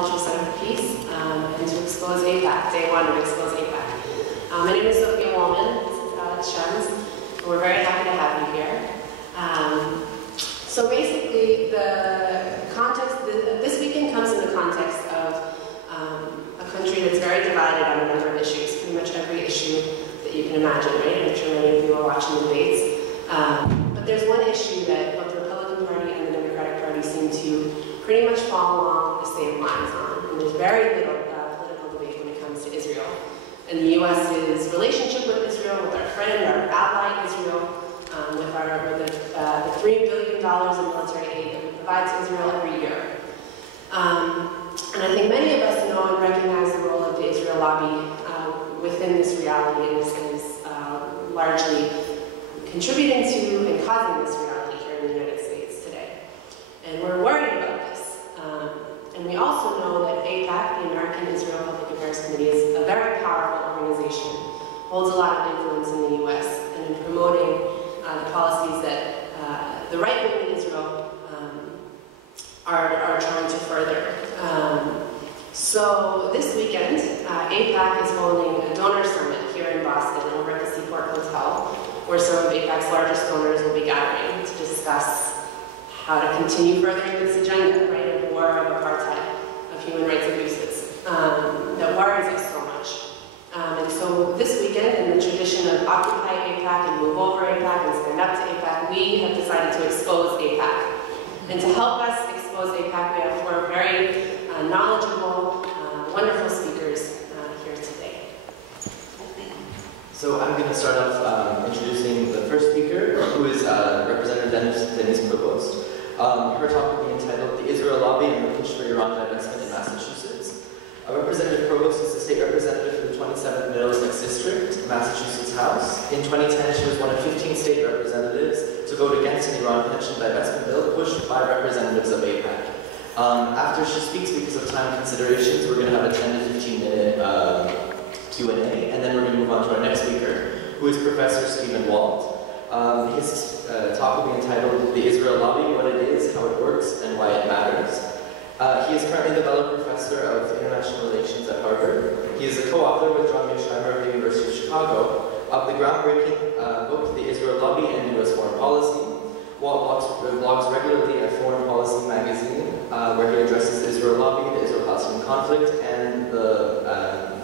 Cultural Center for Peace, and to expose AIPAC, day one of Expose AIPAC. My name is Sophia Wallman, this is Alex Shuns, and we're very happy to have you here. So basically, the context, this weekend comes in the context of a country that's very divided on a number of issues, pretty much every issue that you can imagine, right? I'm sure many of you are watching the debates. But there's one issue that both the Republican Party and the Democratic Party seem to pretty much fall along the same lines on. And there's very little political debate when it comes to Israel. And the U.S.'s relationship with Israel, with our friend, our ally Israel, with the $3 billion in military aid that we provide to Israel every year. And I think many of us know and recognize the role of the Israel lobby within this reality and is largely contributing to and causing this reality here in the United States today. And we're worried about this. And we also know that AIPAC, the American Israel Public Affairs Committee, is a very powerful organization, holds a lot of influence in the U.S. and in promoting the policies that the right wing in Israel are trying to further. So this weekend, AIPAC is holding a donor summit here in Boston over at the Seaport Hotel, where some of AIPAC's largest donors will be gathering to discuss how to continue furthering this agenda, right, of war, of apartheid, of human rights abuses that worries us so much. And so this weekend, in the tradition of Occupy AIPAC and Move Over AIPAC and Stand Up to AIPAC, we have decided to expose AIPAC. And to help us expose AIPAC, we have four very knowledgeable, wonderful speakers here today. So I'm going to start off introducing the first speaker, who is Representative Denise Provost. Her talk will be entitled "The Israel Lobby and the Push for Iran Divestment in Massachusetts." Representative Provost is the state representative for the 27th Middlesex District, Massachusetts House. In 2010, she was one of 15 state representatives to vote against an Iran pension divestment bill pushed by representatives of AIPAC. After she speaks, because of time considerations, we're going to have a 10 to 15 minute Q&A, and then we're going to move on to our next speaker, who is Professor Stephen Walt. His talk will be entitled "The Israel Lobby, What It Is, How It Works, and Why It Matters." He is currently the Fellow Professor of International Relations at Harvard. He is a co-author with John Mearsheimer of the University of Chicago of the groundbreaking book "The Israel Lobby and U.S. Foreign Policy." Walt blogs regularly at Foreign Policy magazine, where he addresses the Israel lobby, the Israel-Palestinian conflict, and the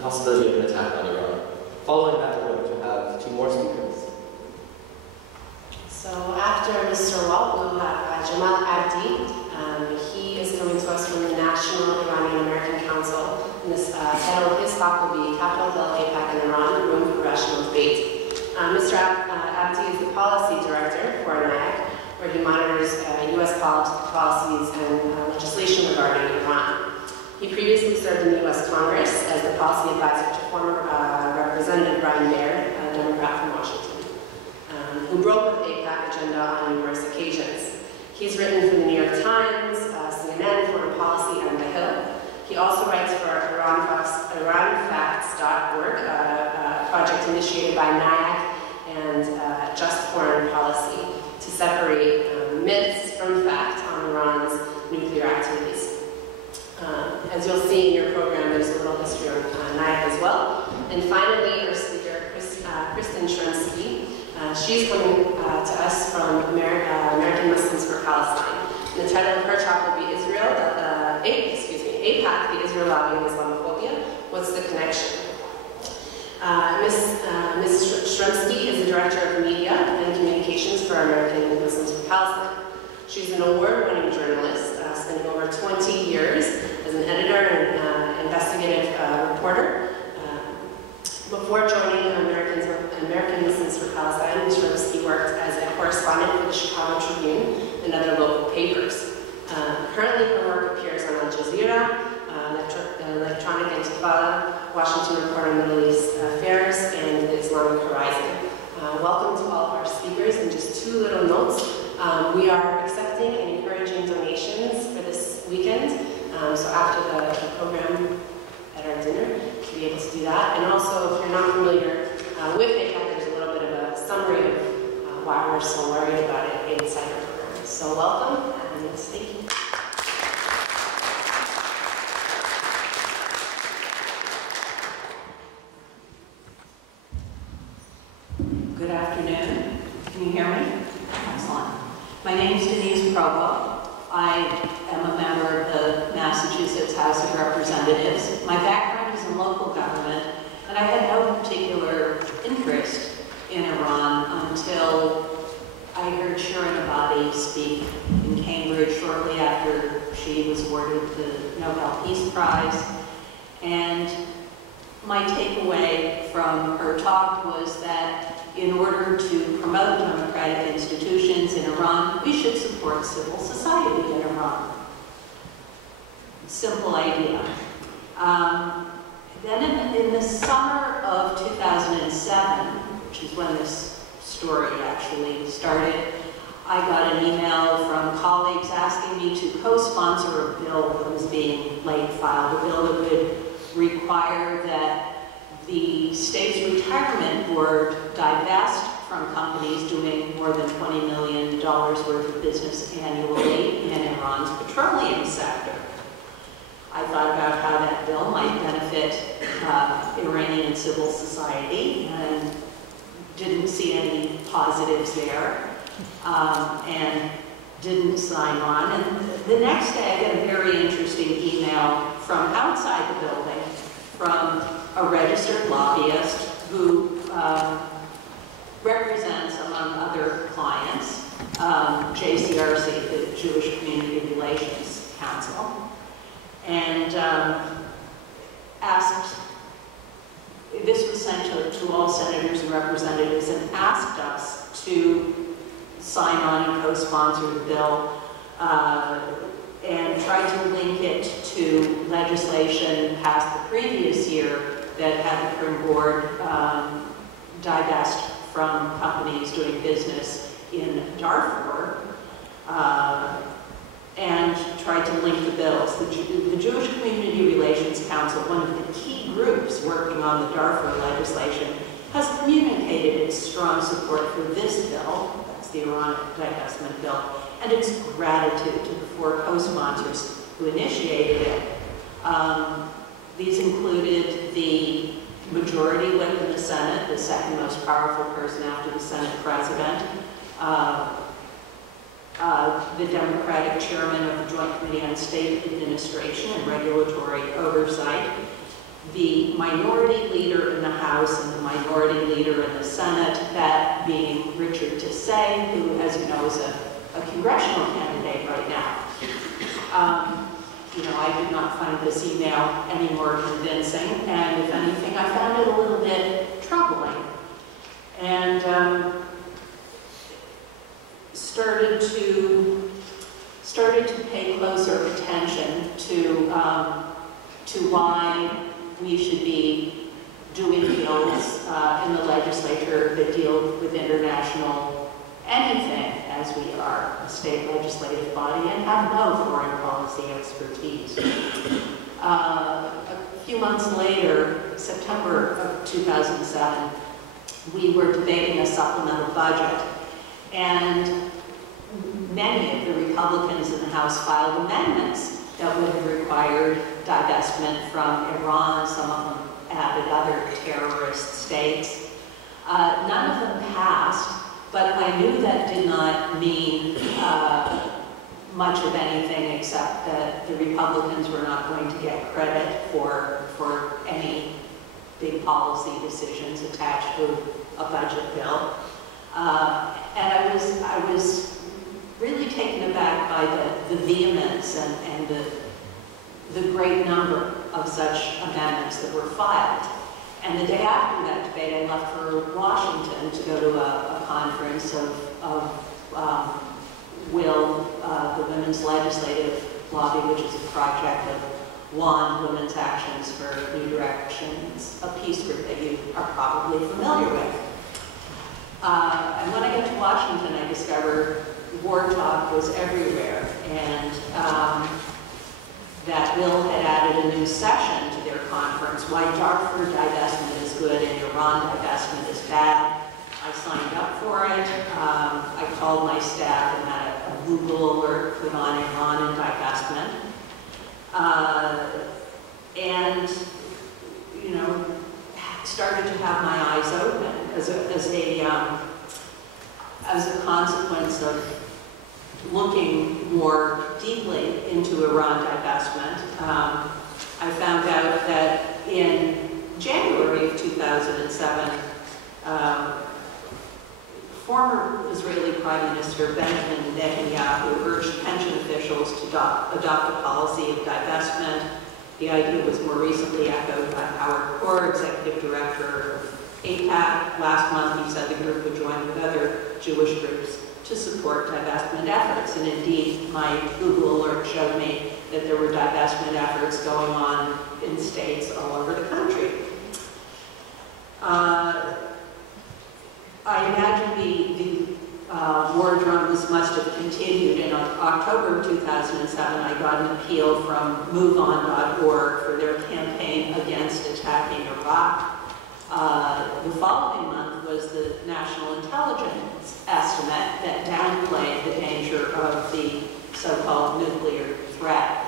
possibility of an attack on Iran. Following that, we're going to have two more speakers. So after Mr. Walt, we'll have Jamal Abdi. He is coming to us from the National Iranian American Council. And this title of his talk will be "Capitol Hill, AIPAC, and Iran, Room for Rational Debate." Mr. Abdi is the Policy Director for NIAC, where he monitors U.S. policies and legislation regarding Iran. He previously served in the U.S. Congress as the policy advisor to former Representative Brian Baird, a Democrat from Washington, who broke with the AIPAC agenda on numerous occasions. He's written for the New York Times, CNN, Foreign Policy, and The Hill. He also writes for IranFacts.org, a project initiated by NIAC and Just Foreign Policy to separate myths from fact on Iran's nuclear activities. As you'll see in your program, there's a little history on NIAC as well. And finally, our speaker, Kristen Shremsky. She's coming to us from American Muslims for Palestine. And the title of her talk will be AIPAC, the Israel Lobby and Islamophobia. What's the connection? Ms. Shremsky is the Director of Media and Communications for American Muslims for Palestine. She's an award-winning journalist, spending over 20 years as an editor and investigative reporter. Before joining American Muslims for Palestine, Ms. Shremsky worked as a correspondent for the Chicago Tribune and other local papers. Currently, her work appears on Al-Jazeera, Electronic Intifada, Washington Report on Middle East Affairs, and the Islamic Horizon. Welcome to all of our speakers, and just two little notes. We are accepting and encouraging donations for this weekend, so after the program at our dinner, you'll be able to do that. And also, if you're not familiar with AIPAC, there's a little bit of a summary of why we're so worried about it inside our program. So welcome, and thank you. Provo. I am a member of the Massachusetts House of Representatives. My background is in local government, and I had no particular interest in Iran until I heard Shirin Ebadi speak in Cambridge shortly after she was awarded the Nobel Peace Prize. And my takeaway from her talk was that in order to promote democratic institutions in Iran, we should support civil society in Iran. Simple idea. Then in the summer of 2007, which is when this story actually started, I got an email from colleagues asking me to co-sponsor a bill that was being late filed, a bill that would require that the state's retirement board divest from companies doing more than $20 million worth of business annually in Iran's petroleum sector. I thought about how that bill might benefit Iranian civil society and didn't see any positives there and didn't sign on. And the next day I get a very interesting email from outside the building from a registered lobbyist who represents, among other clients, JCRC, the Jewish Community Relations Council, and asked, this was sent to all senators and representatives, and asked us to sign on and co-sponsor the bill and tried to link it to legislation passed the previous year that had the Prim Board divest from companies doing business in Darfur, and tried to link the bills. The Jewish Community Relations Council, one of the key groups working on the Darfur legislation, has communicated its strong support for this bill, that's the Iran divestment bill, and its gratitude to the four co-sponsors who initiated it. These included the majority whip in the Senate, the second most powerful person after the Senate president, the Democratic chairman of the Joint Committee on State Administration and Regulatory Oversight, the minority leader in the House and the minority leader in the Senate, that being Richard Tisset, who, as you know, is a congressional candidate right now. You know, I did not find this email any more convincing, and if anything, I found it a little bit troubling. And started to pay closer attention to why we should be doing bills in the legislature that deal with international anything, as we are a state legislative body and have no foreign policy expertise. A few months later, September of 2007, we were debating a supplemental budget, and many of the Republicans in the House filed amendments that would have required divestment from Iran. Some of them added other terrorist states. None of them passed, but I knew that did not mean much of anything except that the Republicans were not going to get credit for any big policy decisions attached to a budget bill. And I was really taken aback by the vehemence and the great number of such amendments that were filed. And the day after that debate, I left for Washington to go to a conference of WIL, the Women's Legislative Lobby, which is a project of WAN, Women's Actions for New Directions, a peace group that you are probably familiar with. And when I got to Washington, I discovered war talk was everywhere, and that WIL had added a new session to their conference, why Darfur divestment is good and Iran divestment is bad. I signed up for it. I called my staff and had a Google alert put on Iran and divestment. And, you know, started to have my eyes open as a consequence of looking more deeply into Iran divestment, I found out that in January of 2007, former Israeli Prime Minister Benjamin Netanyahu urged pension officials to adopt a policy of divestment. The idea was more recently echoed by Howard Core, executive director of AIPAC. Last month, he said the group would join with other Jewish groups to support divestment efforts. And indeed, my Google alert showed me that there were divestment efforts going on in states all over the country. I imagine the war drums must have continued. In October 2007, I got an appeal from MoveOn.org for their campaign against attacking Iraq. The following month was the National Intelligence estimate that downplayed the danger of the so-called nuclear threat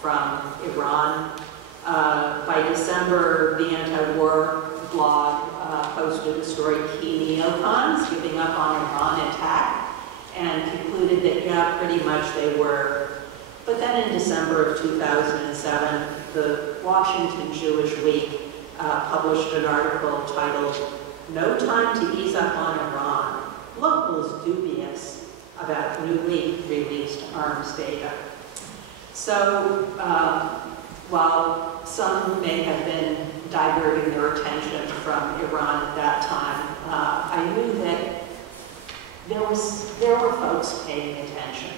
from Iran. By December, the anti-war blog posted a story, Key Neocons Giving Up on Iran Attack, and concluded that, yeah, pretty much they were. But then in December of 2007, the Washington Jewish Week published an article titled, "No Time to Ease Up on Iran. Locals Dubious About Newly Released Arms Data." So while some may have been diverting their attention from Iran at that time, I knew that there were folks paying attention.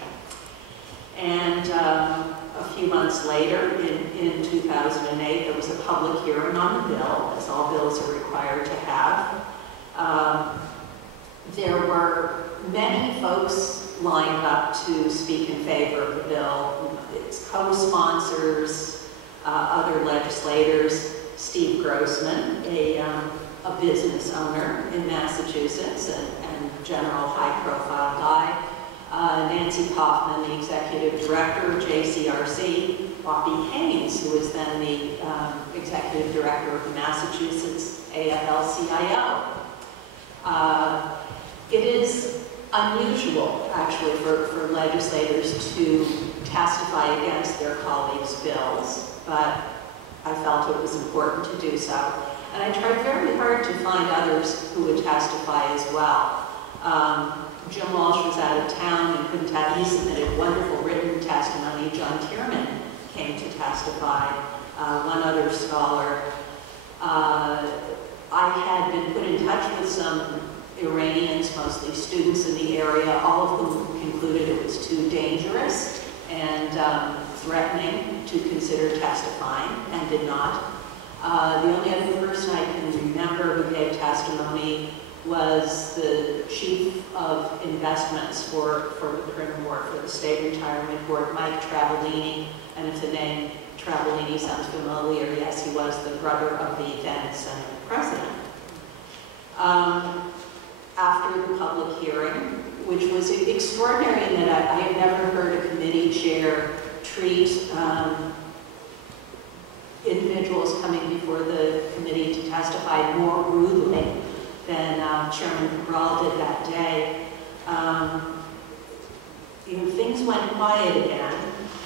And a few months later, in 2008, there was a public hearing on the bill, as all bills are required to have. There were many folks lined up to speak in favor of the bill. Its co-sponsors, other legislators, Steve Grossman, a business owner in Massachusetts and general high-profile guy, Nancy Kaufman, the executive director of JCRC, Bobby Haynes, who was then the executive director of the Massachusetts AFL-CIO. It is unusual, actually, for legislators to testify against their colleagues' bills, but I felt it was important to do so. And I tried very hard to find others who would testify as well. Jim Walsh was out of town and couldn't have. He submitted wonderful written testimony. John Tierman came to testify, one other scholar. I had been put in touch with some Iranians, mostly students in the area, all of whom concluded it was too dangerous and threatening to consider testifying, and did not. The only other person I can remember who gave testimony was the chief of investments for the Printer Board, for the State Retirement Board, Mike Travellini. And if the name Travellini sounds familiar, yes, he was the brother of the then Senate President. After the public hearing, which was extraordinary in that I had never heard a committee chair treat individuals coming before the committee to testify more rudely than Chairman Cabral did that day. Things went quiet again,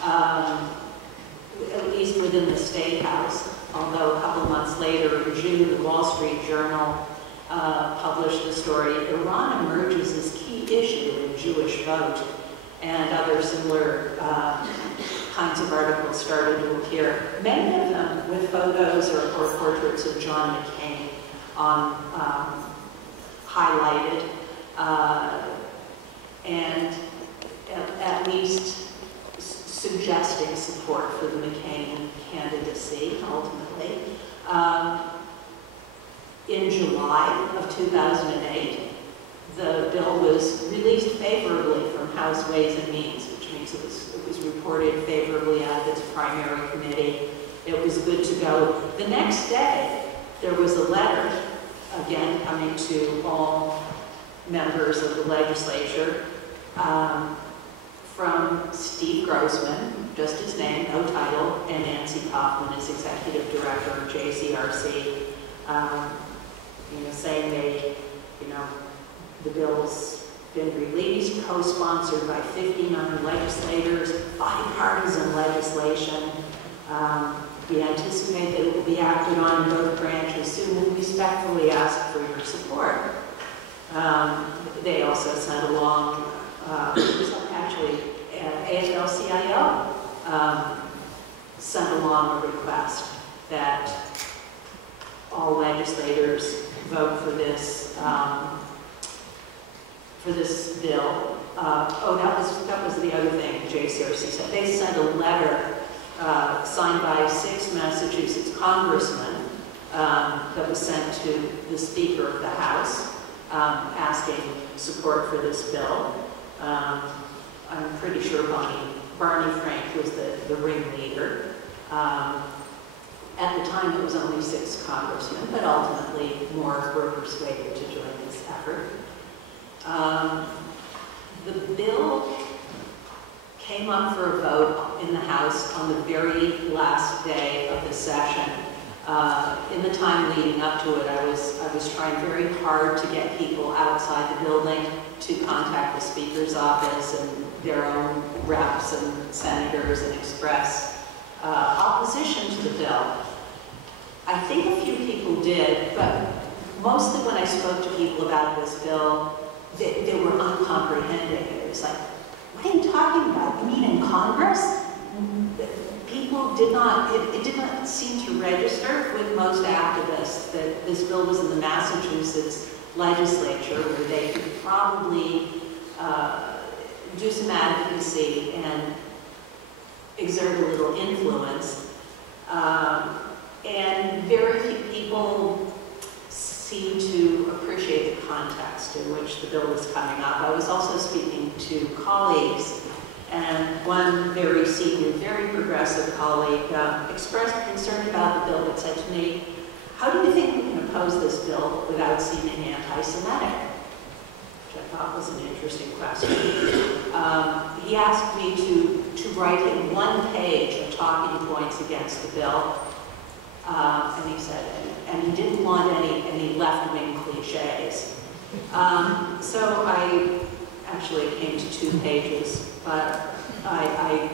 at least within the State House, although a couple months later, in June, the Wall Street Journal published the story, "Iran Emerges as Key Issue in Jewish Vote," and other similar kinds of articles started to appear, many of them with photos or portraits of John McCain highlighted, and at least suggesting support for the McCain candidacy, ultimately. In July of 2008, the bill was released favorably from House Ways and Means, which means it was reported favorably out of its primary committee. It was good to go. The next day, there was a letter, again coming to all members of the legislature, from Steve Grossman, just his name, no title, and Nancy Kaufman as executive director of JCRC, saying the bill's been released, co-sponsored by 59 legislators, bipartisan legislation. We anticipate that it will be acted on in both branches soon, and respectfully ask for your support. They also sent along, actually, AFL-CIO sent along a request that all legislators vote for this bill. That was the other thing JCRC said. They sent a letter signed by 6 Massachusetts congressmen that was sent to the Speaker of the House asking support for this bill. I'm pretty sure Barney Frank was the ringleader. At the time, it was only 6 congressmen, but ultimately more were persuaded to join this effort. The bill came up for a vote in the House on the very last day of the session. In the time leading up to it, I was trying very hard to get people outside the building to contact the Speaker's office and their own reps and senators and express opposition to the bill. I think a few people did, but mostly when I spoke to people about this bill, they were uncomprehending. It was like, what are you talking about? You mean in Congress? People did not, it did not seem to register with most activists that this bill was in the Massachusetts legislature, where they could probably do some advocacy and exert a little influence. And very few people seem to appreciate the context in which the bill was coming up. I was also speaking to colleagues, and one very senior, very progressive colleague expressed concern about the bill, but said to me, how do you think we can oppose this bill without seeming anti-Semitic? Which I thought was an interesting question. He asked me to write him 1 page of talking points against the bill. And he said, and he didn't want any left-wing cliches. So I actually came to 2 pages, but I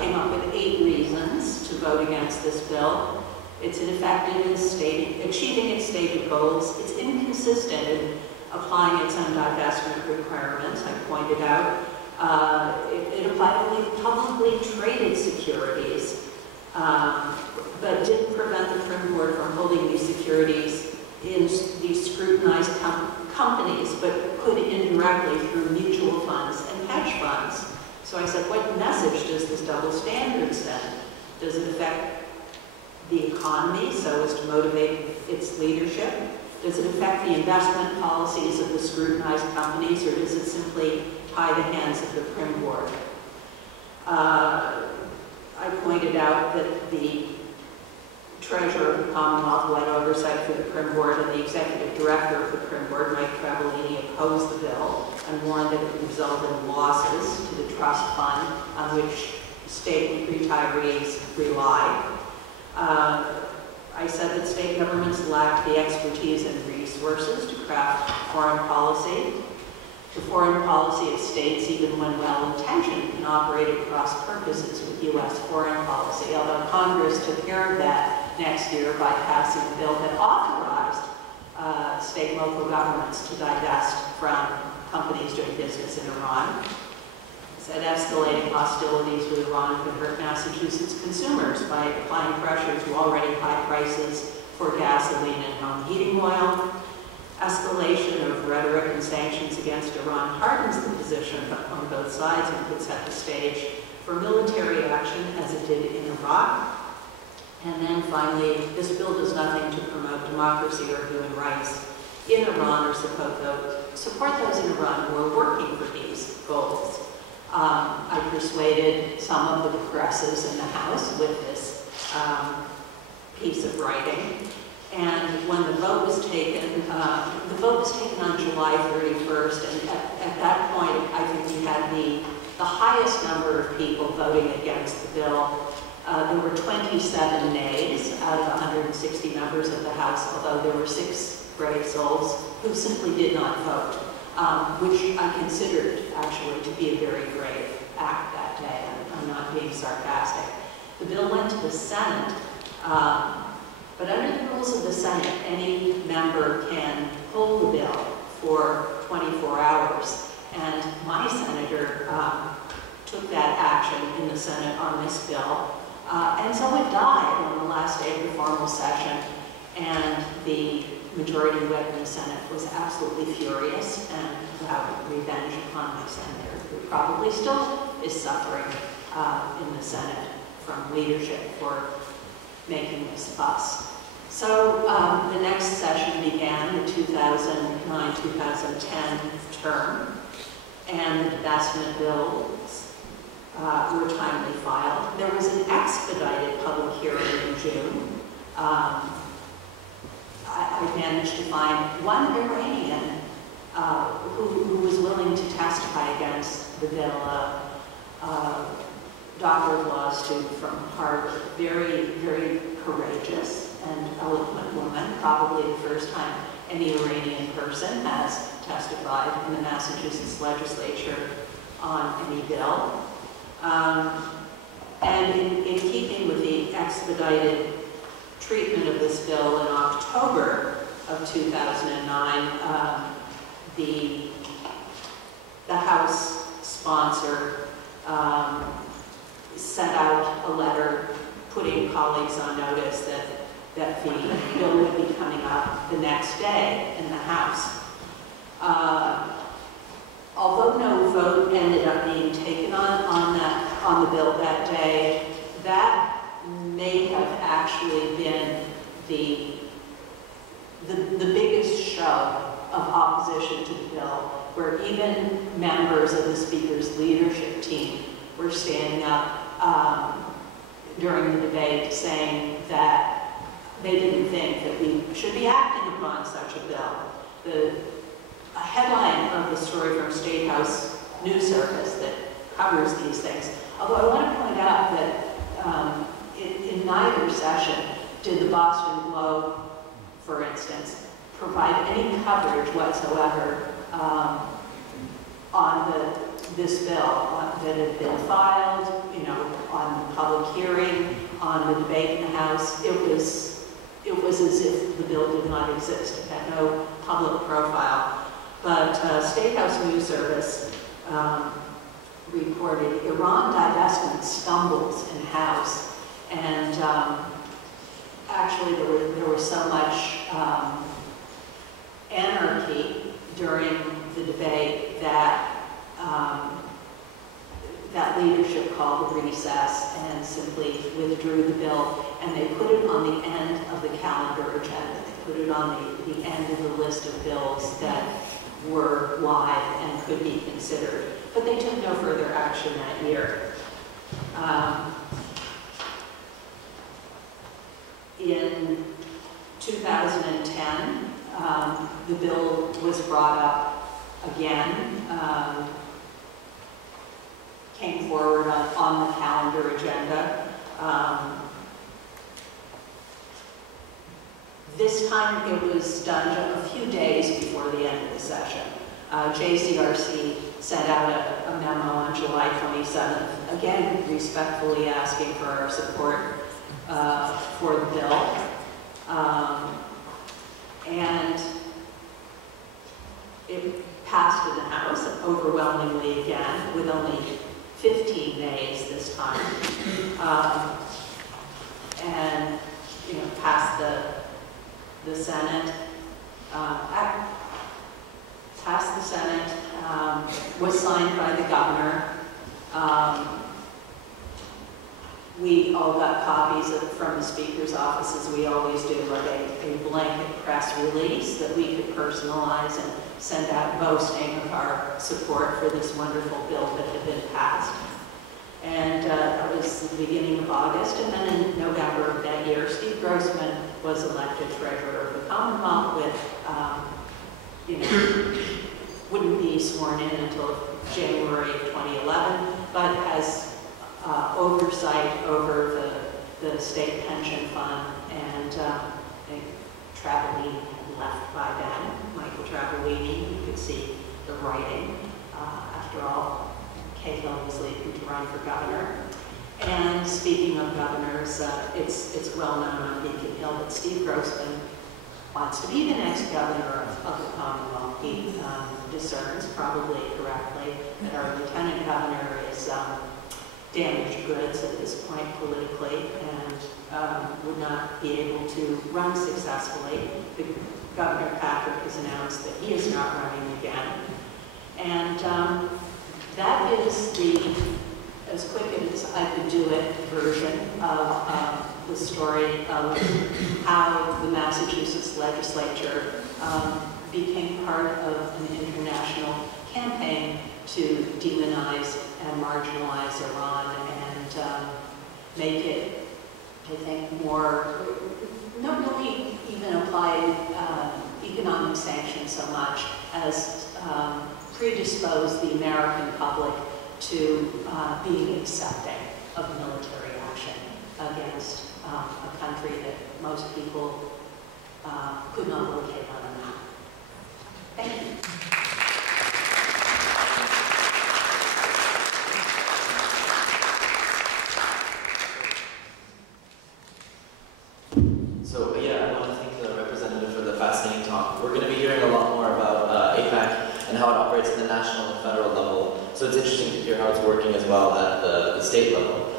came up with 8 reasons to vote against this bill. It's ineffective in achieving its stated goals. It's inconsistent in applying its own divestment requirements, I pointed out. It applied only publicly traded securities, but didn't prevent the Prim Board from holding these securities in these scrutinized companies, but could indirectly through mutual funds and hedge funds. So I said, what message does this double standard send? Does it affect the economy so as to motivate its leadership? Does it affect the investment policies of the scrutinized companies, or does it simply tie the hands of the Prim Board? I pointed out that the Treasurer of the Commonwealth led oversight for the Prim Board, and the Executive Director of the Prim Board, Mike Travellini, opposed the bill and warned that it would result in losses to the trust fund on which state retirees rely. I said that state governments lack the expertise and resources to craft foreign policy. The foreign policy of states, even when well-intentioned, can operate at cross purposes with U.S. foreign policy, although Congress took care of that next year by passing a bill that authorized state and local governments to divest from companies doing business in Iran. Said escalating hostilities with Iran could hurt Massachusetts consumers by applying pressure to already high prices for gasoline and home heating oil. Escalation of rhetoric and sanctions against Iran hardens the position on both sides and could set the stage for military action as it did in Iraq. And then finally, this bill does nothing to promote democracy or human rights in Iran or support those in Iran who are working for these goals. I persuaded some of the progressives in the House with this piece of writing. And when the vote was taken on July 31st, and at that point, I think we had the highest number of people voting against the bill. There were 27 nays out of 160 members of the House, although there were 6 brave souls who simply did not vote. which I considered actually to be a very grave act that day. I'm not being sarcastic. The bill went to the Senate, but under the rules of the Senate, any member can pull the bill for 24 hours. And my senator took that action in the Senate on this bill. And so it died on the last day of the formal session. And the majority whip in the Senate was absolutely furious and vowed revenge upon my senator, who probably still is suffering in the Senate from leadership for making this fuss. So the next session began, the 2009-2010 term, and the divestment bills were timely filed. There was an expedited public hearing in June. I managed to find one Iranian who was willing to testify against the bill, Doctor of Law student from Harvard, very, very courageous and eloquent woman, probably the first time any Iranian person has testified in the Massachusetts legislature on any bill. And in keeping with the expedited treatment of this bill in October of 2009, the House sponsor sent out a letter putting colleagues on notice that the bill would be coming up the next day in the House. Although no vote ended up being taken on the bill that day, that may have actually been the biggest show of opposition to the bill, where even members of the Speaker's leadership team were standing up during the debate saying that they didn't think that we should be acting upon such a bill. A headline of the story from State House News Service that covers these things, although I want to point out that in neither session did the Boston Globe, for instance, provide any coverage whatsoever on this bill that had been filed, on the public hearing, on the debate in the House. It was as if the bill did not exist. It had no public profile. But State House News Service reported Iran divestment stumbles in House, and actually there was so much anarchy during the debate that that leadership called a recess and simply withdrew the bill, and they put it on the end of the calendar agenda. They put it on the end of the list of bills that were live and could be considered. But they took no further action that year. In 2010, the bill was brought up again, came forward on the calendar agenda. This time it was done a few days before the end of the session. JCRC sent out a memo on July 27th, again respectfully asking for our support for the bill. And it passed in the House overwhelmingly again, with only 15 nays this time. And passed the Senate, passed the Senate, was signed by the governor. We all got copies from the Speaker's office, as we always do, like a blanket press release that we could personalize and send out boasting of our support for this wonderful bill that had been passed. And that was the beginning of August, and then in November of that year, Steve Grossman was elected Treasurer of the Commonwealth with, wouldn't be sworn in until January of 2011, but has oversight over the state pension fund, and I think Travellini had left by then, Michael Travellini. You could see the writing. After all, Cahill was leaving to run for governor. And speaking of governors, it's well known on Beacon Hill that Steve Grossman wants to be the next governor of the Commonwealth. He discerns, probably correctly, that our lieutenant governor is damaged goods at this point politically and would not be able to run successfully. Governor Patrick has announced that he is not running again. And that is the, as quick as I could do it, version of the story of how the Massachusetts legislature became part of an international campaign to demonize and marginalize Iran and make it, I think, more, not really even apply economic sanctions so much as predispose the American public to being accepting of military action against a country that most people could not locate on a map. Thank you. So yeah, I want to thank the representative for the fascinating talk. We're going to be hearing a lot more about AIPAC and how it operates at the national and federal level. So it's interesting to hear how it's working as well at the state level.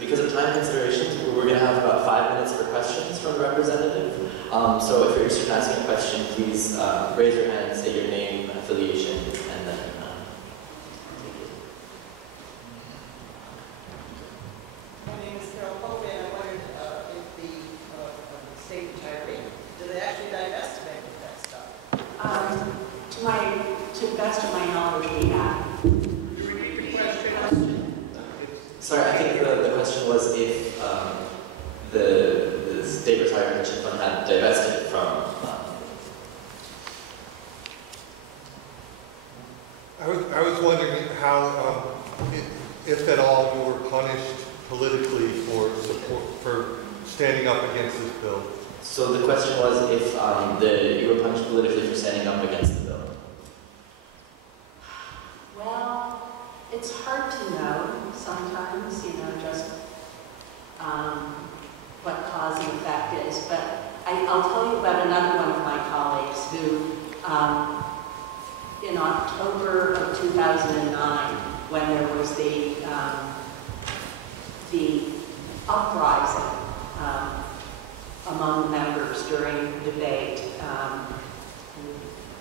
Because of time considerations, we're going to have about 5 minutes for questions from the representative. So if you're interested in asking a question, please raise your hand, state your name, affiliation, and then take it. My name is Carol Colby, and I wondered if the state retiree, do they actually divest of any of that stuff? To the best of my knowledge, we have. Sorry, I think the question was if the state retirement pension fund had divested from. I was wondering how, if at all, you were punished politically for standing up against this bill. So the question was if you were punished politically for standing up against the bill. Well, it's hard to know sometimes, just what cause and effect is. But I'll tell you about another one of my colleagues who, in October of 2009, when there was the uprising among members during debate,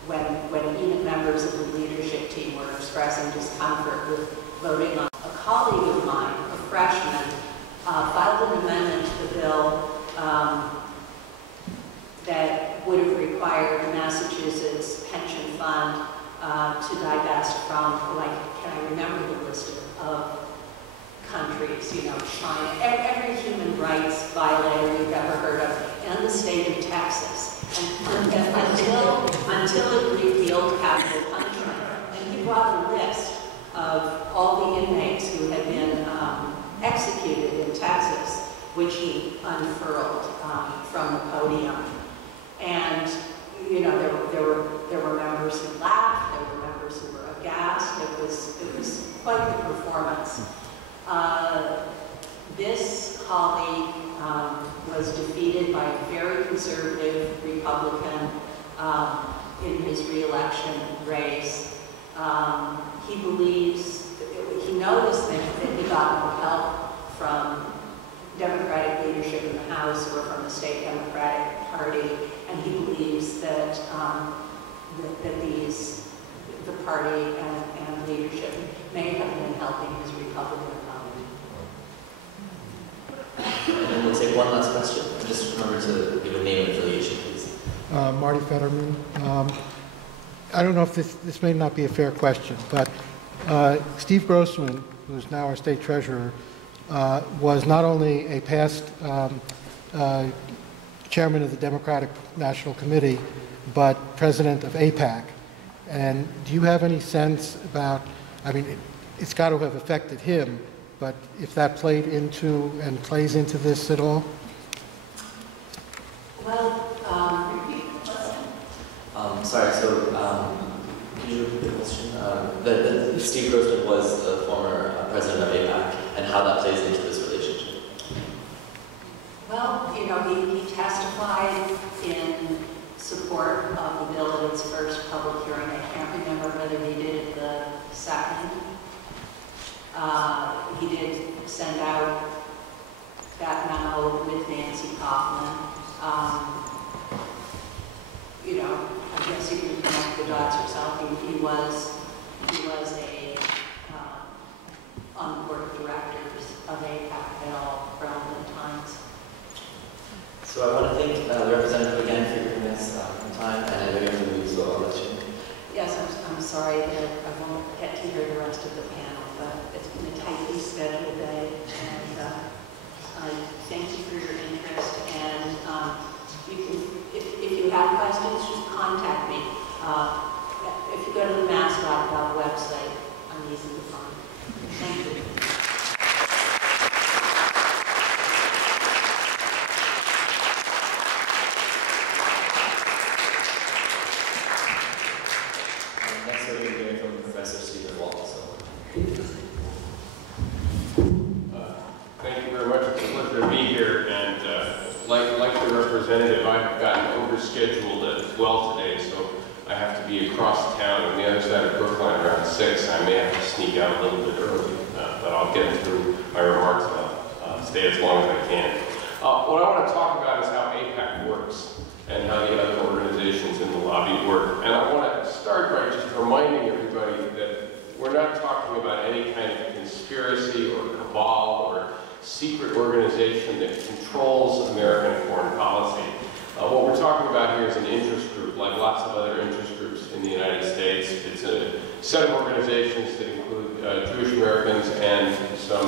when even members of the leadership team were expressing discomfort with voting on. A colleague of mine, a freshman, filed an amendment to the bill that would have required the Massachusetts pension fund to divest from, can I remember the list of countries, China, every human rights violator you've ever heard of, and the state of Texas. And until it repealed capital punishment. And he brought a list of all the inmates who had been executed in Texas, which he unfurled from the podium. And there were members who laughed, there were members who were aghast. It was quite the performance. This colleague was defeated by a very conservative Republican in his re-election race. He believes, he knows that he got no help from Democratic leadership in the House or from the state Democratic Party, and he believes that the party and leadership may have been helping his Republican opponent. And then we'll take one last question. Just remember to give a name and affiliation, please. Marty Fetterman. I don't know if this may not be a fair question, but Steve Grossman, who's now our state treasurer, was not only a past chairman of the Democratic National Committee, but president of AIPAC. And do you have any sense about, it's got to have affected him, but if that played into and plays into this at all? Well, repeat the question. Sorry, so to hear the rest of the panel, but it's been a tightly scheduled day, and I thank you for your interest. And you can, if you have questions, just contact me. If you go to the mass.gov website, I'm easy to find. Thank you. Next, we're going to be hearing from Professor Stephen Walt. Thank you very much. It's a pleasure to be here. And like the representative, I've gotten overscheduled as well today, so I have to be across town on the other side of Brookline around 6. I may have to sneak out a little bit early, but I'll get through my remarks. I'll stay as long as I can. What I want to talk about is how AIPAC works and how the other organizations in the lobby work. And I want to start by just reminding everybody that we're not talking about any kind of conspiracy or cabal or secret organization that controls American foreign policy. What we're talking about here is an interest group, like lots of other interest groups in the United States. It's a set of organizations that include Jewish Americans and some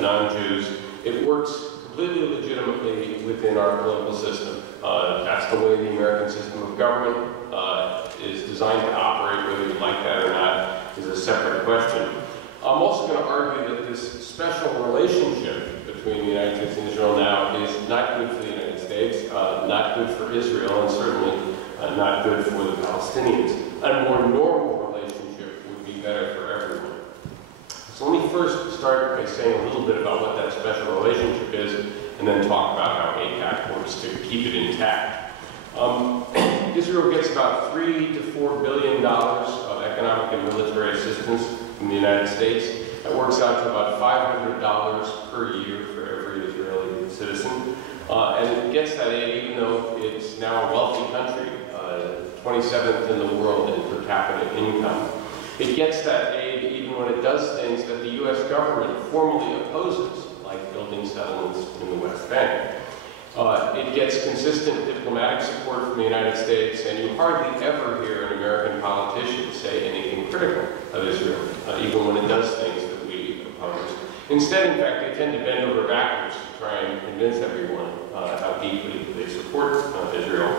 non-Jews. It works completely legitimately within our political system. That's the way the American system of government is designed to operate. Whether you like that or not is a separate question. I'm also going to argue that this special relationship between the United States and Israel now is not good for the United States, not good for Israel, and certainly not good for the Palestinians. A more normal relationship would be better for everyone. So let me first start by saying a little bit about what that special relationship is, and then talk about how AIPAC works to keep it intact. Israel gets about $3 to $4 billion of economic and military assistance from the United States. That works out to about $500 per year for every Israeli citizen. And it gets that aid even though it's now a wealthy country, 27th in the world in per capita income. It gets that aid even when it does things that the U.S. government formally opposes, like building settlements in the West Bank. It gets consistent diplomatic support from the United States, and you hardly ever hear an American politician say anything critical of Israel, even when it does things that we oppose. Instead, in fact, they tend to bend over backwards to try and convince everyone how deeply they support Israel.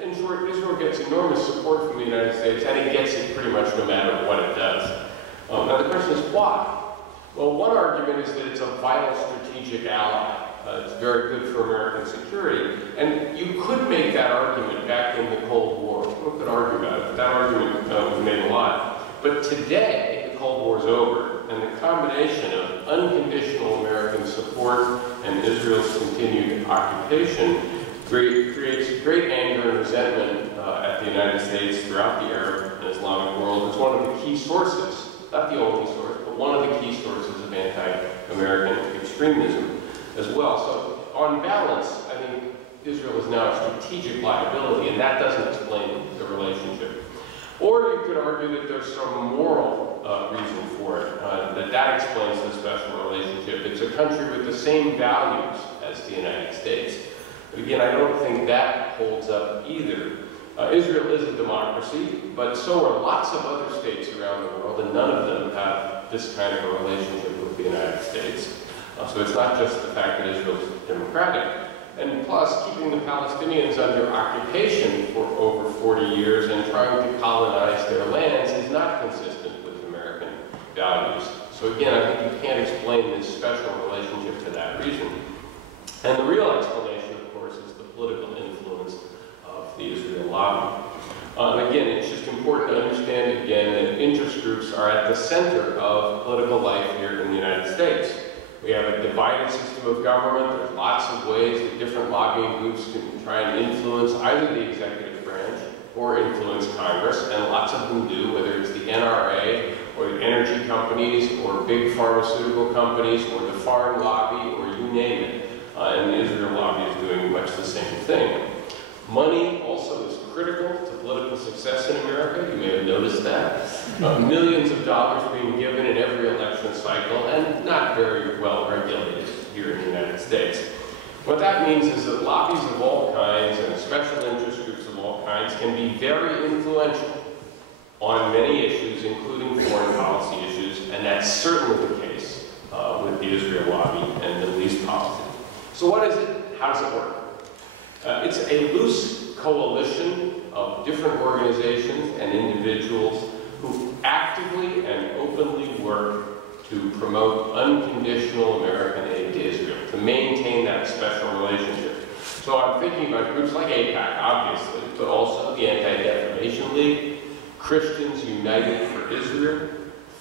In short, Israel gets enormous support from the United States, and it gets it pretty much no matter what it does. Now the question is why? Well, one argument is that it's a vital strategic ally. It's very good for American security. And you could make that argument back in the Cold War. One could argue about it, but that argument was made a lot. But today, the Cold War is over, and the combination of unconditional American support and Israel's continued occupation creates great anger and resentment at the United States throughout the Arab and Islamic world. It's one of the key sources, not the only source, but one of the key sources of anti-American extremism as well. So on balance, I think Israel is now a strategic liability, and that doesn't explain the relationship. Or you could argue that there's some moral reason for it, that explains the special relationship. It's a country with the same values as the United States. But again, I don't think that holds up either. Israel is a democracy, but so are lots of other states around the world, and none of them have this kind of a relationship with the United States. So it's not just the fact that Israel is democratic. And plus, keeping the Palestinians under occupation for over 40 years and trying to colonize their lands is not consistent with American values. So again, I think you can't explain this special relationship for that reason. And the real explanation, of course, is the political influence of the Israel lobby. And again, it's just important to understand again that interest groups are at the center of political life here in the United States. We have a divided system of government. There's lots of ways that different lobbying groups can try and influence either the executive branch or influence Congress, and lots of them do, whether it's the NRA or the energy companies or big pharmaceutical companies or the foreign lobby or you name it. And the Israel lobby is doing much the same thing. Money also is critical to political success in America. You may have noticed that. Millions of dollars being given in every election cycle, and not very well regulated here in the United States. What that means is that lobbies of all kinds and special interest groups of all kinds can be very influential. on many issues, including foreign policy issues, and that's certainly the case with the Israel lobby and Middle East policy. So what is it? How does it work? It's a loose coalition of different organizations and individuals who actively and openly work to promote unconditional American aid to Israel, to maintain that special relationship. So I'm thinking about groups like AIPAC, obviously, but also the Anti-Defamation League, Christians United for Israel,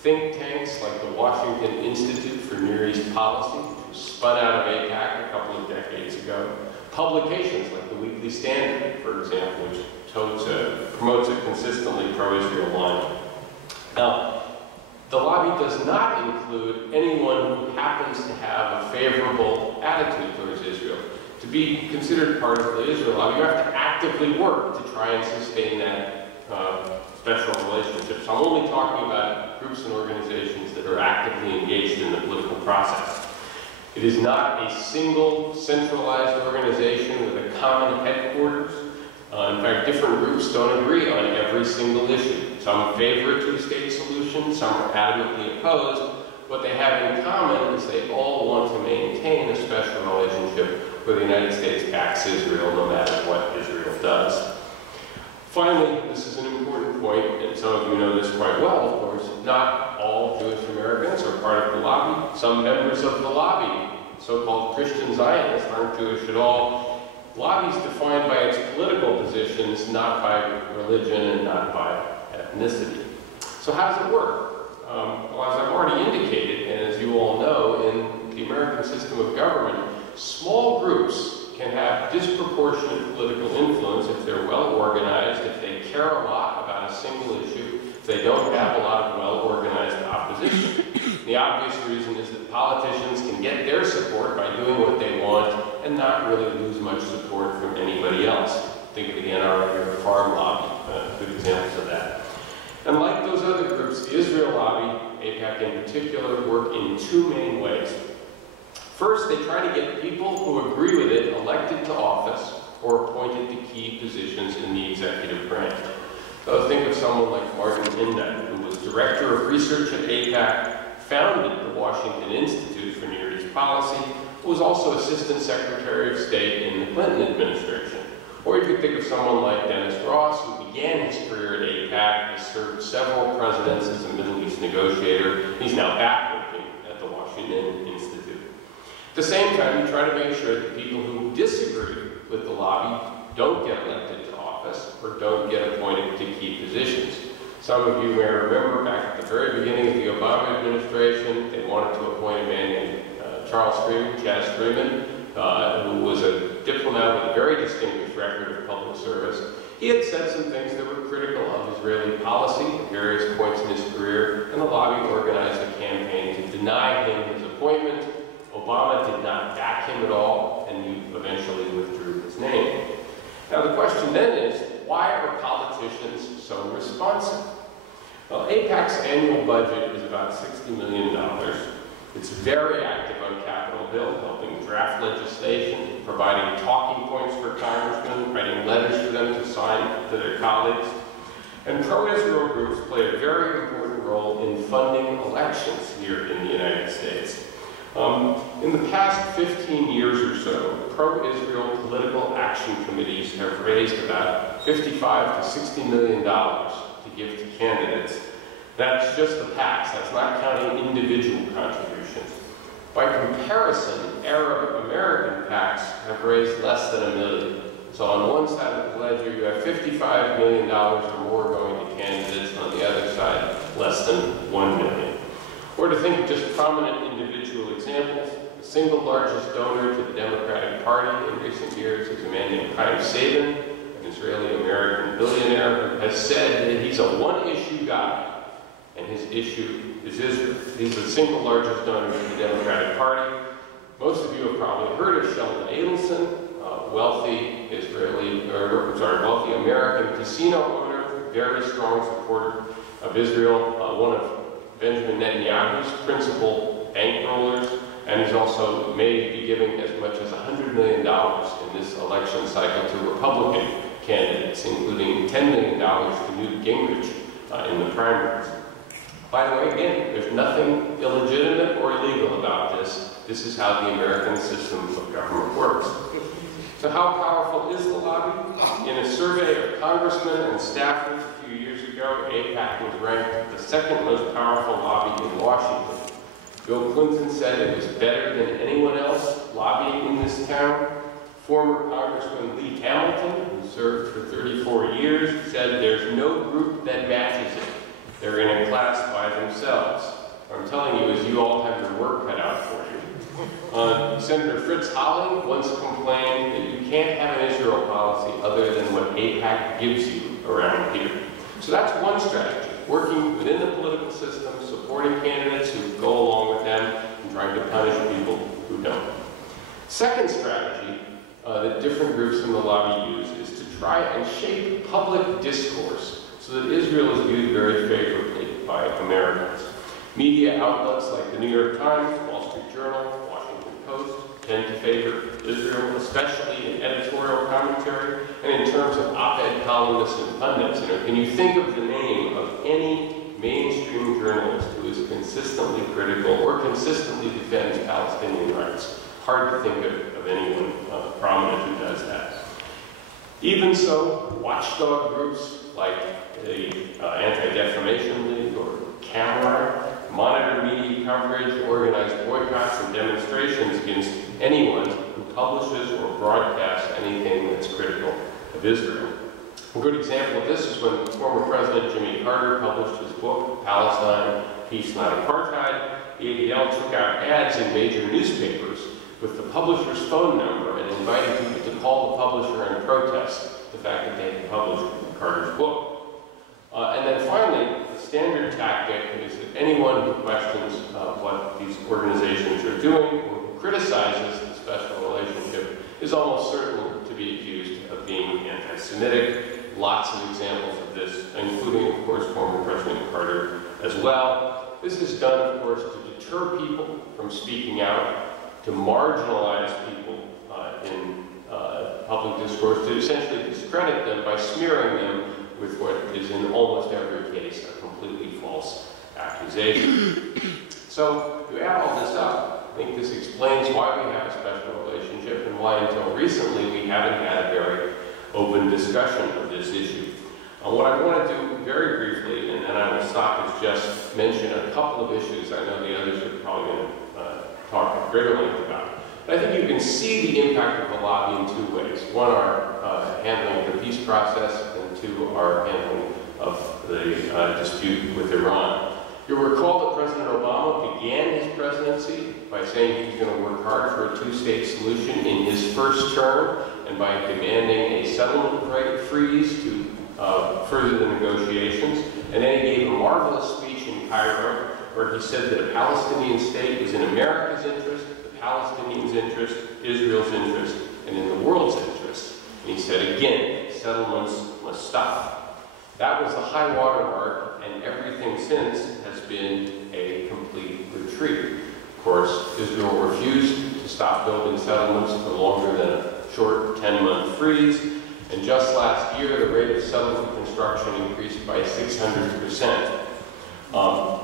think tanks like the Washington Institute for Near East Policy, which was spun out of AIPAC a couple of decades ago, publications like the Weekly Standard, for example, which promotes a consistently pro-Israel line. Now, the lobby does not include anyone who happens to have a favorable attitude towards Israel. To be considered part of the Israel lobby, you have to actively work to try and sustain that special relationship. So I'm only talking about groups and organizations that are actively engaged in the political process. It is not a single centralized organization with a common headquarters. In fact, different groups don't agree on every single issue. Some favor a two-state solution, some are adamantly opposed. What they have in common is they all want to maintain a special relationship where the United States backs Israel no matter what Israel does. Finally, this is an important point, and some of you know this quite well, of course, not all Jewish Americans are part of the lobby. Some members of the lobby, so-called Christian Zionists, aren't Jewish at all. Lobby is defined by its political positions, not by religion and not by ethnicity. So how does it work? Well, as I've already indicated, and as you all know, in the American system of government, small groups can have disproportionate political influence if they're well organized, if they care a lot about a single issue, if they don't have a lot of well-organized opposition. The obvious reason is that politicians can get their support by doing what they want and not really lose much support from anybody else. Think of the NRA farm lobby, good examples of that. And like those other groups, the Israel lobby, AIPAC in particular, work in two main ways. First, they try to get people who agree with it elected to office or appointed to key positions in the executive branch. So think of someone like Martin Inda, who was director of research at AIPAC, founded the Washington Institute for Near East Policy, who was also Assistant Secretary of State in the Clinton administration. Or you could think of someone like Dennis Ross, who began his career at AIPAC, has served several presidents as a Middle East negotiator. He's now back working at the Washington Institute. At the same time, we try to make sure that people who disagree with the lobby don't get elected to office or don't get appointed to key positions. Some of you may remember back at the very beginning of the Obama administration, they wanted to appoint a man named Chaz Freeman, who was a diplomat with a very distinguished record of public service. He had said some things that were critical of Israeli policy at various points in his career, and the lobby organized a campaign to deny him his appointment. Obama did not back him at all, and he eventually withdrew his name. Now the question then is, why are politicians so responsive? Well, AIPAC's annual budget is about $60 million. It's very active on Capitol Hill, helping draft legislation, providing talking points for congressmen, writing letters for them to sign to their colleagues. And pro-Israel groups play a very important role in funding elections here in the United States. In the past 15 years or so, pro-Israel political action committees have raised about $55 to $60 million to give to candidates. That's just the PACs, that's not counting individual contributions. By comparison, Arab American PACs have raised less than $1 million. So on one side of the ledger, you have $55 million or more going to candidates, on the other side, less than $1 million. Or to think of just prominent individual examples, the single largest donor to the Democratic Party in recent years is a man named Chaim Saban, an Israeli-American billionaire who has said that he's a one-issue guy, and his issue is Israel. He's the single largest donor to the Democratic Party. Most of you have probably heard of Sheldon Adelson, wealthy wealthy American casino owner, very strong supporter of Israel, one of Benjamin Netanyahu's principal bankrollers, and he's also may be giving as much as $100 million in this election cycle to Republican candidates, including $10 million to Newt Gingrich in the primaries. By the way, again, there's nothing illegitimate or illegal about this. This is how the American system of government works. So how powerful is the lobby? In a survey of congressmen and staffers a few years ago, AIPAC was ranked the second most powerful lobby in Washington. Bill Clinton said it was better than anyone else lobbying in this town. Former Congressman Lee Hamilton, who served for 34 years, said there's no group that matches it. They're in a class by themselves. What I'm telling you is you all have your work cut out for you. Senator Fritz Holling once complained that you can't have an Israel policy other than what AIPAC gives you around here. So that's one strategy, working within the political system, supporting candidates who go along with them, and trying to punish people who don't. Second strategy that different groups in the lobby use is to try and shape public discourse so that Israel is viewed very favorably by Americans. Media outlets like the New York Times, Wall Street Journal, Huffington Post tend to favor Israel, especially in editorial commentary and in terms of op-ed columnists and pundits. Can you think of the name of any mainstream journalist who is consistently critical or consistently defends Palestinian rights? Hard to think of anyone prominent who does that. Even so, watchdog groups like the Anti-Defamation League or CAMRA monitor media coverage, organize boycotts and demonstrations against anyone who publishes or broadcasts anything that's critical of Israel. A good example of this is when former President Jimmy Carter published his book, Palestine, Peace Not Apartheid. The ADL took out ads in major newspapers with the publisher's phone number and invited people to call the publisher and protest the fact that they had published Carter's book. And then finally, the standard tactic is that anyone who questions what these organizations are doing or who criticizes the special relationship is almost certain to be accused of being anti-Semitic. Lots of examples of this, including, of course, former President Carter as well. This is done, of course, to deter people from speaking out, to marginalize people in public discourse, to essentially discredit them by smearing them with what is in almost every case a completely false accusation. So, you add all this up, I think this explains why we have a special relationship and why until recently we haven't had a very open discussion of this issue. What I want to do very briefly, and then I will stop, is just mention a couple of issues I know the others are probably going to talk at greater length about. But I think you can see the impact of the lobby in two ways. One, our handling of the peace process, and two, our handling of the dispute with Iran. You'll recall that President Obama began his presidency by saying he was going to work hard for a two-state solution in his first term, and by demanding a settlement freeze to further the negotiations. And then he gave a marvelous speech in Cairo where he said that a Palestinian state was in America's interest, the Palestinians' interest, Israel's interest, and in the world's interest. And he said again, settlements must stop. That was the high water mark, and everything since has been a complete retreat. Of course, Israel refused to stop building settlements for longer than a short 10-month freeze, and just last year the rate of settlement construction increased by 600%.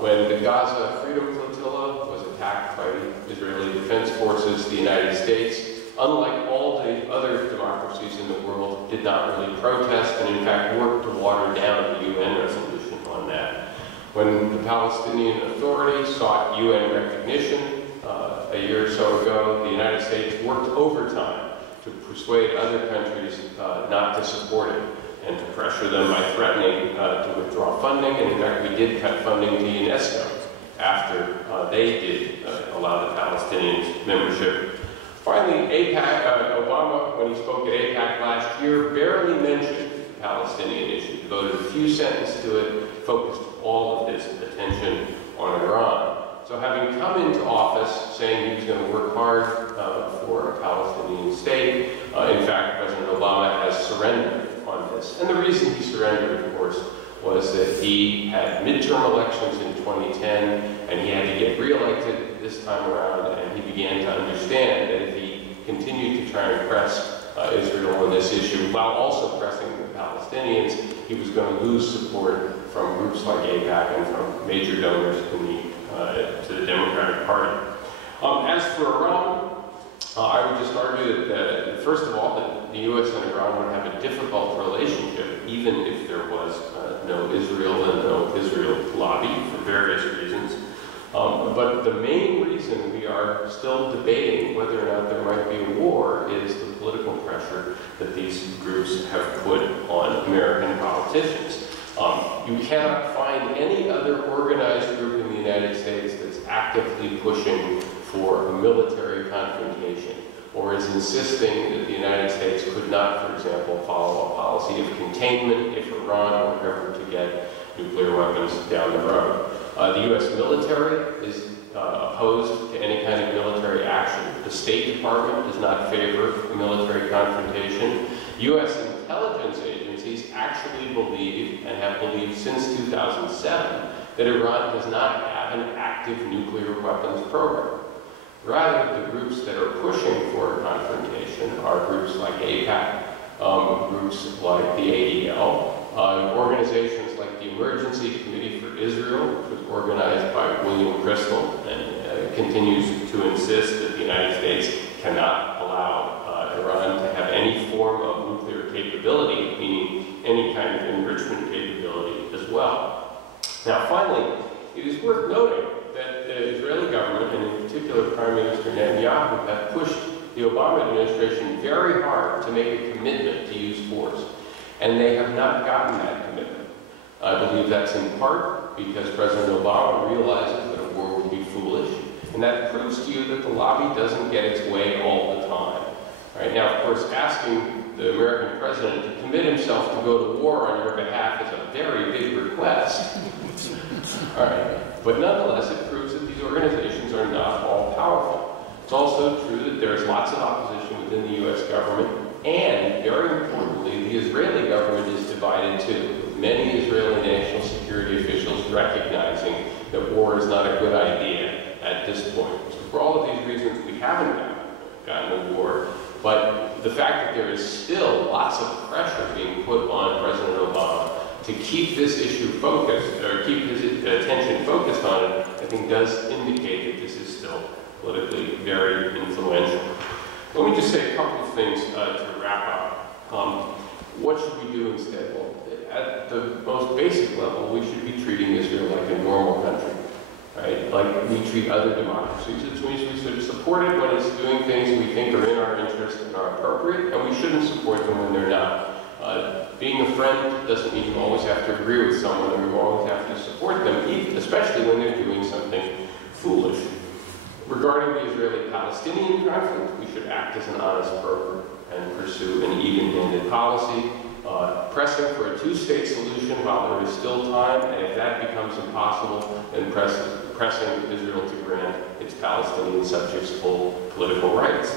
When the Gaza Freedom Flotilla was attacked by the Israeli Defense Forces, the United States, unlike all the other democracies in the world, did not really protest and in fact worked to water down the UN resolution on that. When the Palestinian Authority sought UN recognition a year or so ago, the United States worked overtime to persuade other countries not to support it and to pressure them by threatening to withdraw funding. And in fact, we did cut funding to UNESCO after they did allow the Palestinians membership. Finally, Obama, when he spoke at AIPAC last year, barely mentioned the Palestinian issue, devoted a few sentences to it, focused all of his attention on Iran. So having come into office saying he was going to work hard for a Palestinian state, in fact, President Obama has surrendered on this. And the reason he surrendered, of course, was that he had midterm elections in 2010, and he had to get reelected this time around, and he began to understand that if he continued to try and press Israel on this issue, while also pressing the Palestinians, he was going to lose support from groups like AIPAC and from major donors to the Democratic Party. As for Iran, I would just argue that, first of all, that the U.S. and Iran would have a difficult relationship, even if there was no Israel and no Israel lobby, for various reasons. But the main reason we are still debating whether or not there might be a war is the political pressure that these groups have put on American politicians. You cannot find any other organized group in the United States that's actively pushing for a military confrontation, or is insisting that the United States could not, for example, follow a policy of containment if Iran were ever to get nuclear weapons down the road. The U.S. military is opposed to any kind of military action. The State Department does not favor a military confrontation. U.S. intelligence agencies actually believe, and have believed since 2007, that Iran does not have an active nuclear weapons program. Rather, the groups that are pushing for a confrontation are groups like AIPAC, groups like the ADL, organizations like the Emergency Committee for Israel, which was organized by William Crystal and continues to insist that the United States cannot allow Iran to have any form of nuclear capability, meaning any kind of enrichment capability as well. Now, finally, it is worth noting that the Israeli government, and in particular Prime Minister Netanyahu, have pushed the Obama administration very hard to make a commitment to use force. And they have not gotten that commitment. I believe that's in part because President Obama realizes that a war would be foolish, and that proves to you that the lobby doesn't get its way all the time. Right now, of course, asking the American president to commit himself to go to war on your behalf is a very big request. All right, but nonetheless, it proves that these organizations are not all powerful. It's also true that there's lots of opposition within the U.S. government, and very importantly, the Israeli government is divided too, with many Israeli national security officials recognizing that war is not a good idea at this point. So for all of these reasons, we haven't gotten a war, but the fact that there is still lots of pressure being put on President Obama to keep this issue focused, or keep his attention focused on it, I think does indicate that this is still politically very influential. Let me just say a couple of things to wrap up. What should we do instead? Well, at the most basic level, we should be treating Israel like a normal country, right? Like we treat other democracies. It means we should support it when it's doing things we think are in our interest and are appropriate, and we shouldn't support them when they're not. Being a friend doesn't mean you always have to agree with someone, or you always have to support them, especially when they're doing something foolish. Regarding the Israeli-Palestinian conflict, we should act as an honest broker and pursue an even-handed policy, pressing for a two-state solution while there is still time, and if that becomes impossible, then pressing Israel to grant its Palestinian subjects full political rights.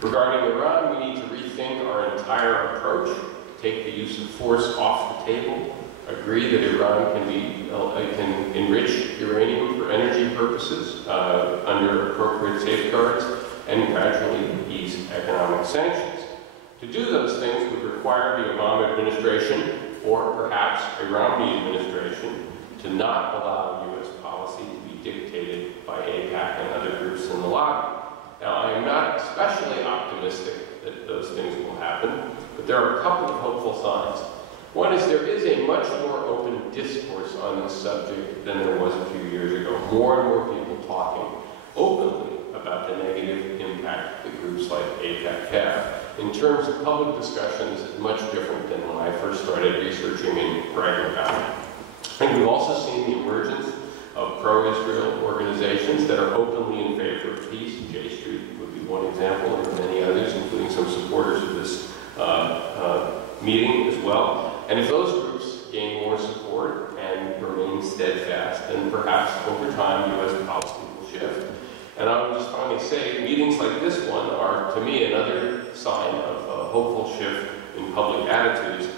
Regarding Iran, we need to rethink our entire approach, take the use of force off the table, agree that Iran can enrich uranium for energy purposes under appropriate safeguards, and gradually ease economic sanctions. To do those things would require the Obama administration, or perhaps a Romney administration, to not allow U.S. policy to be dictated by AIPAC and other groups in the lobby. Now, I am not especially optimistic that those things will happen, but there are a couple of hopeful signs. One is there is a much more open discourse on this subject than there was a few years ago. More and more people talking openly about the negative impact that groups like AIPAC have. In terms of public discussions, it's much different than when I first started researching and writing about it. I think we've also seen the emergence of pro-Israel organizations that are openly in favor of peace. J Street would be one example, and many others, including some supporters of this meeting as well. And if those groups gain more support and remain steadfast, then perhaps over time U.S. policy will shift. And I would just finally say, meetings like this one are, to me, another sign of a hopeful shift in public attitudes.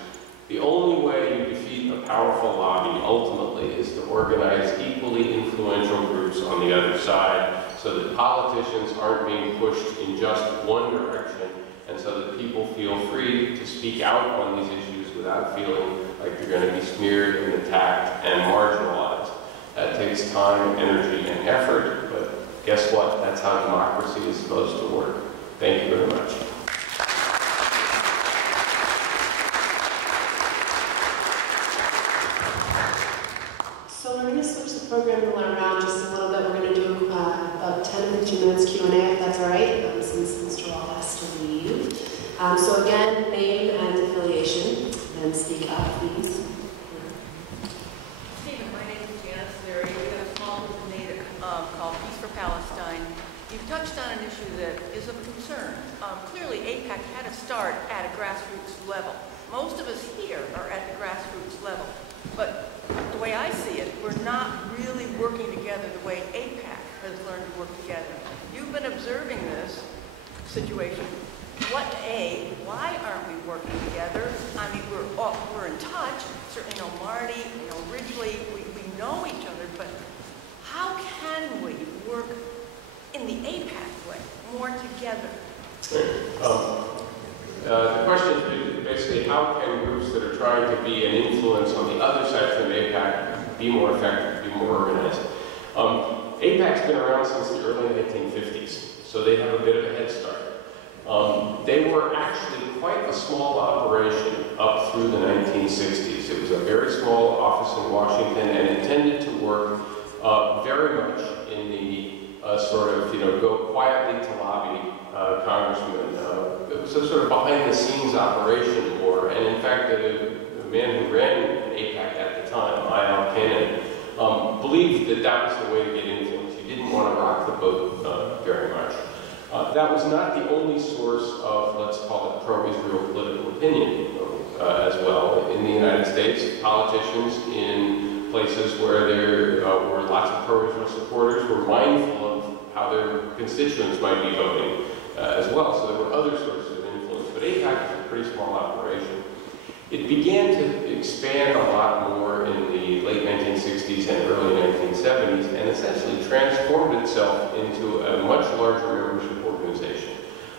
The only way you defeat a powerful lobby, ultimately, is to organize equally influential groups on the other side, so that politicians aren't being pushed in just one direction, and so that people feel free to speak out on these issues without feeling like they're going to be smeared and attacked and marginalized. That takes time, energy, and effort, but guess what? That's how democracy is supposed to work. Thank you very much. So we're going to switch the program around just a little bit. We're going to do about 10 to 15 minutes Q&A, if that's all right, since Mr. Wall has to leave. So again, name and affiliation, and speak up, please. Stephen, my name is Janice Leary. We have a small group in NIAC called Peace for Palestine. You've touched on an issue that is of concern. Clearly, AIPAC had to start at a grassroots level. Most of us here are at the grassroots level. But the way I see it, we're not really working together the way AIPAC has learned to work together. You've been observing this situation. Why aren't we working together? I mean, we're in touch. Certainly know Marty, we know Ridgely, we know each other, but how can we work in the AIPAC way, more together? The question is basically how can groups that are trying to be an influence on the other side from AIPAC be more effective, be more organized? AIPAC's been around since the early 1950s, so they have a bit of a head start. They were actually quite a small operation up through the 1960s. It was a very small office in Washington and intended to work very much in the sort of, go quietly to lobby congressmen. It was a sort of behind-the-scenes operation more, and in fact, the man who ran AIPAC at the time, Al-Jazeera, believed that that was the way to get influence. He didn't want to rock the boat very much. That was not the only source of, let's call it, pro-Israel political opinion as well. In the United States, politicians in places where there were lots of pro-Israel supporters were mindful of how their constituents might be voting as well. So there were other sources of influence. But AIPAC was a pretty small operation. It began to expand a lot more in the late 1960s and early 1970s and essentially transformed itself into a much larger membership organization.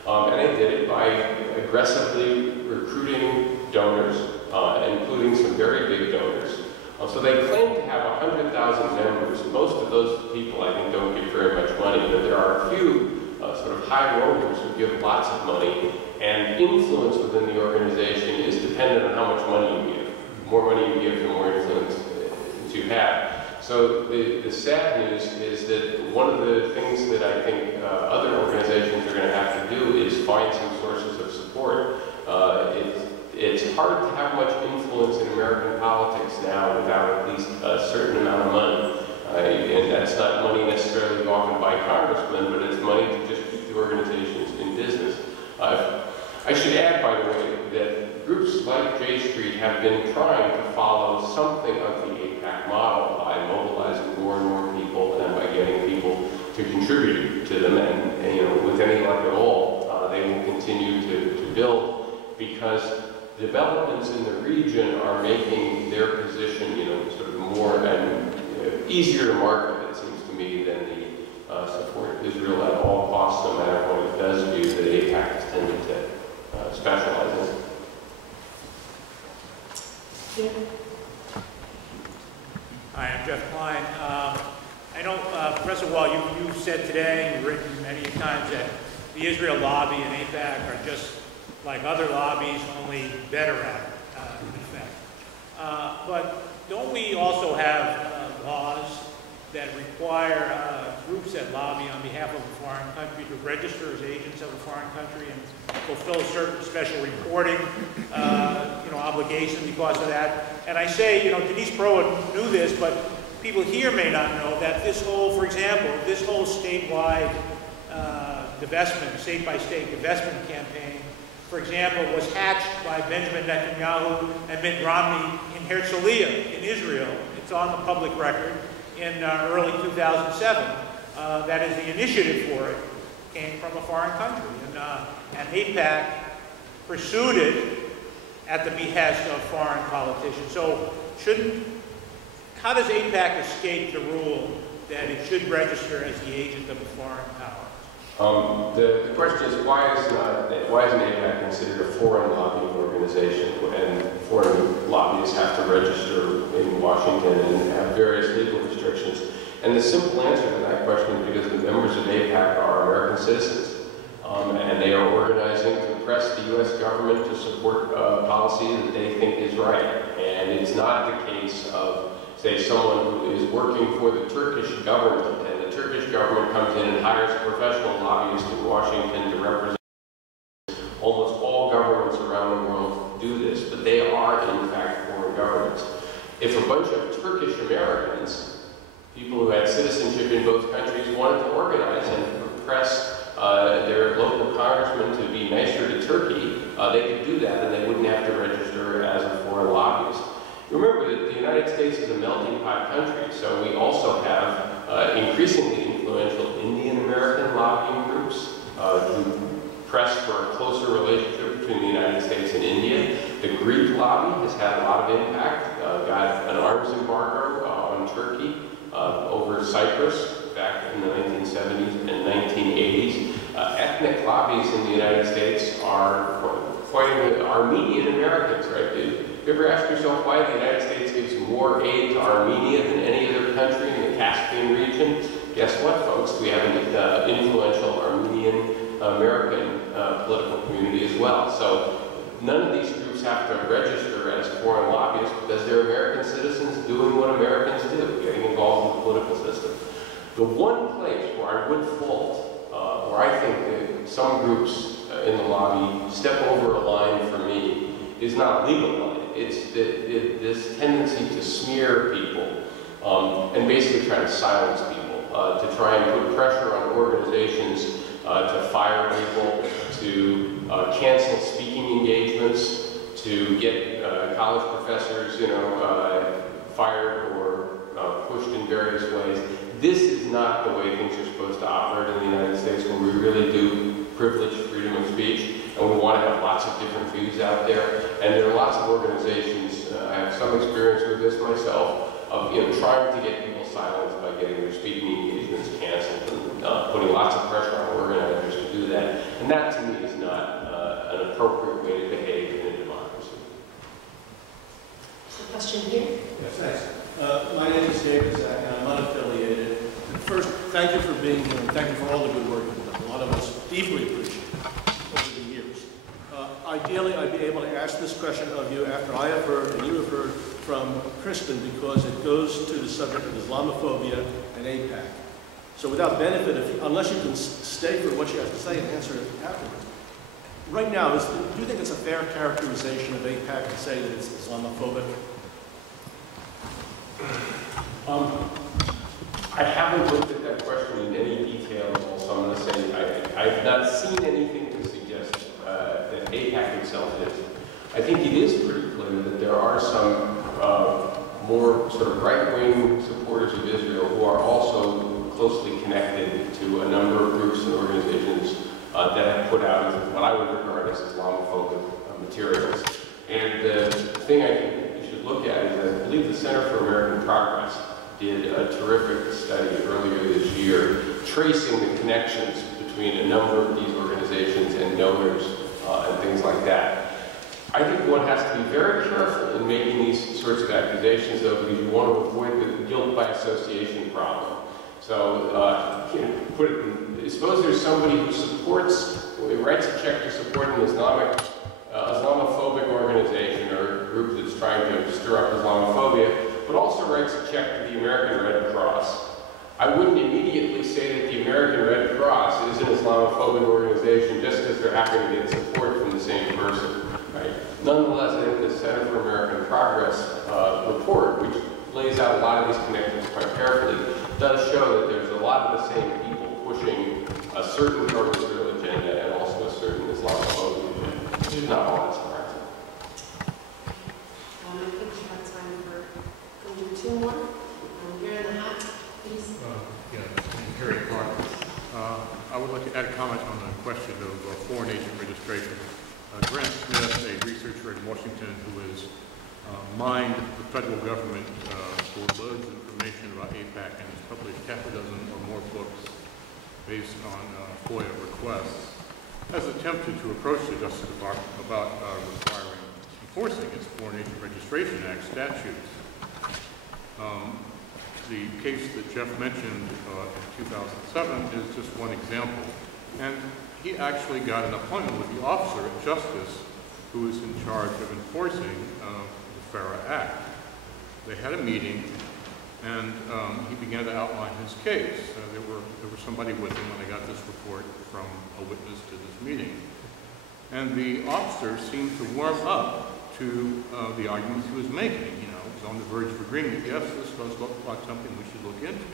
And it did it by aggressively recruiting donors, including some very big donors. So they claim to have 100,000 members. Most of those people, I think, don't give very much money, but there are a few sort of high rollers who give lots of money, and influence within the organization is dependent on how much money you give. The more money you give, the more influence you have. So the sad news is that one of the things that I think other organizations are going to have to do is find some sources of support. It's hard to have much influence in American politics now without at least a certain amount of money. And that's not money necessarily often by congressmen, but it's money to just keep the organizations in business. I should add, by the way, that groups like J Street have been trying to follow something of the AIPAC model by mobilizing more and more people and by getting people to contribute to them. And with any luck at all, they will continue to build, because developments in the region are making their position, sort of more and easier to market, it seems to me, than the support of Israel at all costs, no matter what it does do, that AIPAC has tended to specialize in. Yeah. Hi, I'm Jeff Klein. I know, Professor Wall, you've said today, and you've written many times, that the Israel lobby and AIPAC are just like other lobbies, only better at it, in effect. But don't we also have laws that require groups that lobby on behalf of a foreign country to register as agents of a foreign country and fulfill certain special reporting obligation because of that? And I say, Denise Pruitt knew this, but people here may not know that this whole, for example, this whole statewide divestment, state-by-state divestment campaign, for example, was hatched by Benjamin Netanyahu and Mitt Romney in Herzliya in Israel. It's on the public record in early 2007. That is, the initiative for it came from a foreign country. And AIPAC pursued it at the behest of foreign politicians. So how does AIPAC escape the rule that it should register as the agent of a foreign power? The question is, why isn't AIPAC considered a foreign lobbying organization, and foreign lobbyists have to register in Washington and have various legal restrictions? And the simple answer to that question is because the members of AIPAC are American citizens, and they are organizing to press the U.S. government to support policy that they think is right. And it's not the case of, say, someone who is working for the Turkish government, and the Turkish government comes in and hires a professional lobbyist in Washington to represent. Almost all governments around the world do this, but they are, in fact, foreign governments. If a bunch of Turkish Americans, people who had citizenship in both countries, wanted to organize and press their local congressman to be nicer to Turkey, they could do that, and they wouldn't have to register as a foreign lobbyist. Remember that the United States is a melting pot country, so we also have increasingly influential Indian American lobbying groups who press for a closer relationship between the United States and India. The Greek lobby has had a lot of impact, got an arms embargo on Turkey over Cyprus back in the 1970s and 1980s. Ethnic lobbies in the United States are fighting Armenian Americans, right? You ever ask yourself why the United States gives more aid to Armenia than any other country in the Caspian region? Guess what, folks? We have an influential Armenian American political community as well. So none of these groups have to register as foreign lobbyists because they're American citizens doing what Americans do, getting involved in the political system. The one place where I would fault, where I think that some groups in the lobby step over a line for me, is not a legal line. It's this tendency to smear people and basically try to silence people, to try and put pressure on organizations to fire people, to cancel speaking engagements, to get college professors, fired or pushed in various ways. This is not the way things are supposed to operate in the United States, where we really do privilege freedom of speech, and we want to have lots of different views out there. And there are lots of organizations, I have some experience with this myself, of trying to get people silenced by getting their speaking engagements canceled and putting lots of pressure on organizers to do that. And that, to me, is not an appropriate way to behave in a democracy. So, question here? Yes, thanks. My name is David Zach, and I'm unaffiliated. And first, thank you for being here, and thank you for all the good work you've done. A lot of us deeply appreciate it over the years. Ideally, I'd be able to ask this question of you after I have heard, and you have heard, from Kristen, because it goes to the subject of Islamophobia and AIPAC. So without benefit, unless you can stay for what she has to say and answer it afterwards. Right now, do you think it's a fair characterization of AIPAC to say that it's Islamophobic? I haven't looked at that question in any detail at all, so I'm going to say I've not seen anything to suggest that AIPAC itself is. I think it is pretty clear that there are some more sort of right-wing supporters of Israel who are also closely connected to a number of groups and organizations that have put out what I would regard as Islamophobic materials. And the thing I think you should look at is I believe the Center for American Progress did a terrific study earlier this year tracing the connections between a number of these organizations and donors and things like that. I think one has to be very careful in making these sorts of accusations, though, because you want to avoid the guilt by association problem. So, put it in, suppose there's somebody who supports, writes a check to support an Islamophobic organization or a group that's trying to stir up Islamophobia, but also writes a check to the American Red Cross. I wouldn't immediately say that the American Red Cross is an Islamophobic organization just because they're happy to get support from the same person. Right? Nonetheless, I think the Center for American Progress report, which lays out a lot of these connections quite carefully, does show that there's a lot of the same people pushing a certain pro-Israel agenda and also a certain Islamophobic agenda, which is not all that surprising. I think we have time for, can we do two more? Here in the hat, please. Harry Clark. I would like to add a comment on the question of foreign agent registration. Grant Smith, a researcher in Washington who is mined the federal government for loads of information about AIPAC and has published half a dozen or more books based on FOIA requests, has attempted to approach the Justice Department about enforcing its Foreign Agent Registration Act statutes. The case that Jeff mentioned in 2007 is just one example. And he actually got an appointment with the officer of justice who is in charge of enforcing the FARA Act. They had a meeting, and he began to outline his case. There was somebody with him when I got this report from a witness to this meeting. And the officer seemed to warm up to the arguments he was making. You know, he was on the verge of agreement. Yes, this does look like something we should look into.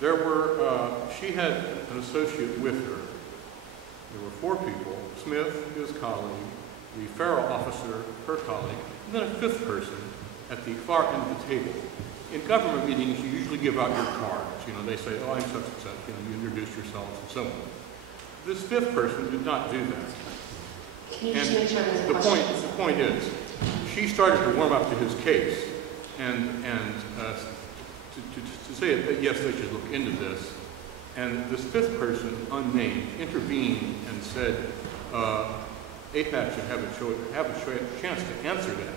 There were, she had an associate with her. There were 4 people: Smith, his colleague, the FARA officer, her colleague, and then a 5th person at the far end of the table. In government meetings, you usually give out your cards. You know, they say, oh, I'm such and such. You know, you introduce yourselves and so on. This 5th person did not do that. Can you just make sure there's a the question? point is, she started to warm up to his case and to say that yes, they should look into this. And this 5th person, unnamed, intervened and said, AIPAC should have a chance to answer that.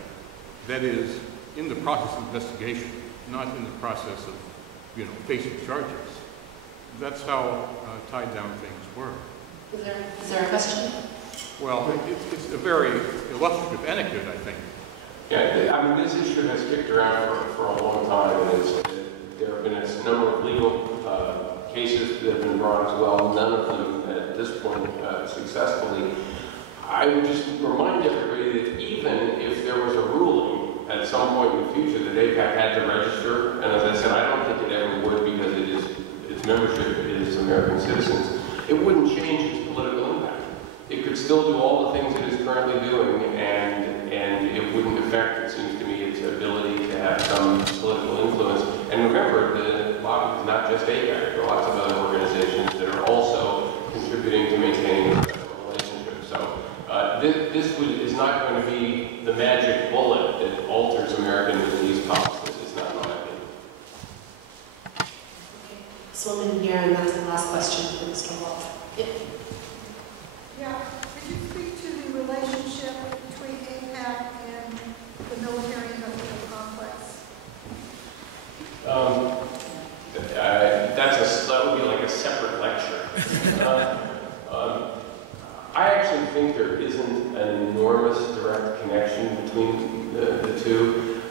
That is, in the process of investigation, not in the process of, you know, facing charges. That's how tied down things were. Is there a question? Well, it's a very illustrative anecdote, I think. Yeah, I mean, this issue has kicked around for a long time, and there have been a number of legal cases that have been brought as well, none of them at this point successfully. I would just remind everybody that even if there was a ruling at some point in the future that AIPAC had to register, and as I said, I don't think it ever would because its membership is American citizens, it wouldn't change its political impact. It could still do all the things it is currently doing, and it wouldn't affect, it seems to me, its ability to have some political influence. And remember, the lobby is not just AIPAC. There are lots of other organizations that are also contributing to maintaining the relationship. So this is not going to be the magic bullet that alters American Middle East policies. It's not my opinion. Okay. This woman here, and that's the last question for Mr. Wall. Yeah. Yeah. Could you speak to the relationship between AIPAC and the military-industrial complex? That would be like a separate lecture. I actually think there isn't an enormous direct connection between the two.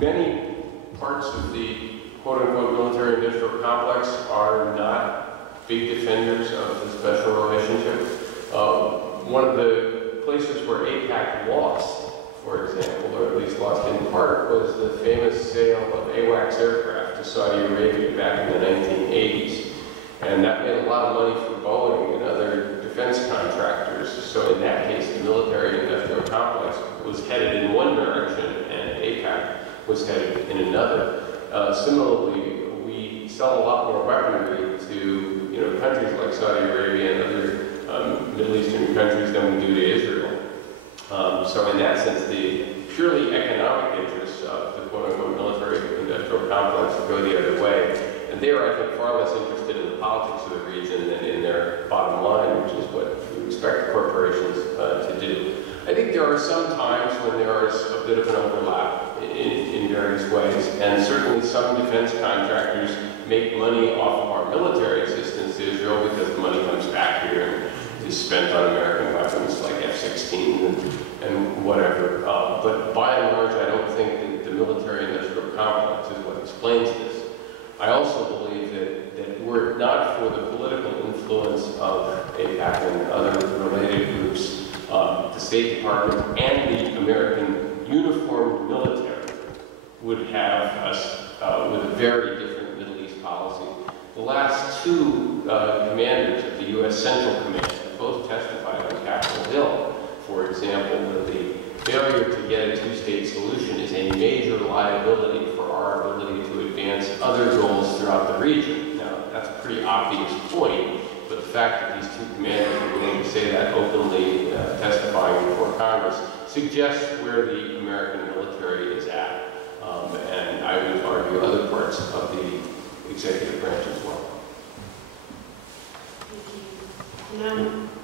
Many parts of the quote-unquote military-industrial complex are not big defenders of the special relationship. One of the places where AIPAC lost, for example, or at least lost in part, was the famous sale of AWACS aircraft to Saudi Arabia back in the 1980s. And that made a lot of money for Boeing and other defense contractors. So in that case, the military-industrial complex was headed in one direction and AIPAC was headed in another. Similarly, we sell a lot more weaponry to countries like Saudi Arabia and other Middle Eastern countries than we do to Israel. So in that sense, the purely economic interests of the quote-unquote military-industrial complex go the other way. And they are, I think, far less interested in the politics of the region than in their bottom line, which is what we expect corporations to do. I think there are some times when there is a bit of an overlap in various ways, and certainly some defense contractors make money off of our military assistance to Israel because the money comes back here and is spent on American weapons like F-16 and whatever. But by and large, I don't think that the military-industrial complex is what explains this. I also believe that were it not for the political influence of AIPAC and other related groups, the State Department and the American uniformed military would have us with a very different Middle East policy. The last 2 commanders of the U.S. Central Command both testified on Capitol Hill, for example, that the failure to get a 2-state solution is a major liability for our ability to advance other goals throughout the region. Now, that's a pretty obvious point, but the fact that these 2 commanders are willing to say that openly, testifying before Congress, suggests where the American military is at, and I would argue other parts of the executive branch as well.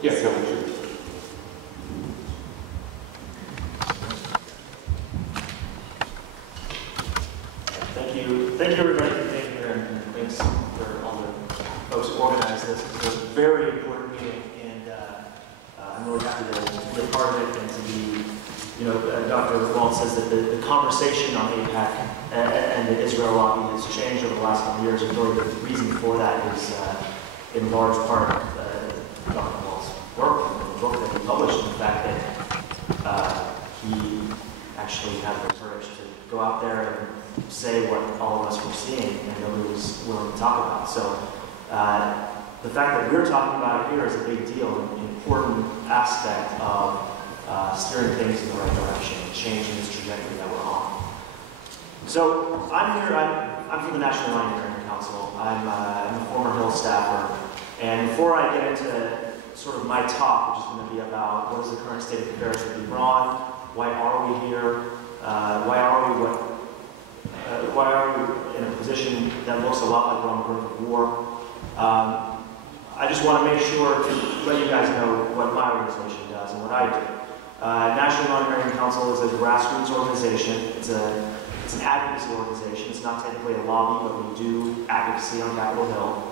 Yeah, no, sure. Thank you everybody for being here, and thanks for all the folks who organized this. It's a very important meeting, and I'm really happy to be a part of it and to be, Dr. Walt says that the conversation on AIPAC and the Israel lobby has changed over the last couple of years, and really the reason for that is in large part Dr. Walt's work and the book that he published, and the fact that he actually had the courage to go out there and say what all of us were seeing and nobody was willing to talk about. So the fact that we're talking about it here is a big deal, an important aspect of steering things in the right direction, changing this trajectory that we're on. So I'm here, I'm from the National Iranian American Council. I'm a former Hill staffer, and before I get into sort of my talk, which is going to be about what is the current state of affairs with Iran, why are we here, why are we in a position that looks a lot like we're on the brink of war? I just want to make sure to let you guys know what my organization does and what I do. National Iranian American Council is a grassroots organization. It's an advocacy organization. It's not technically a lobby, but we do advocacy on Capitol Hill.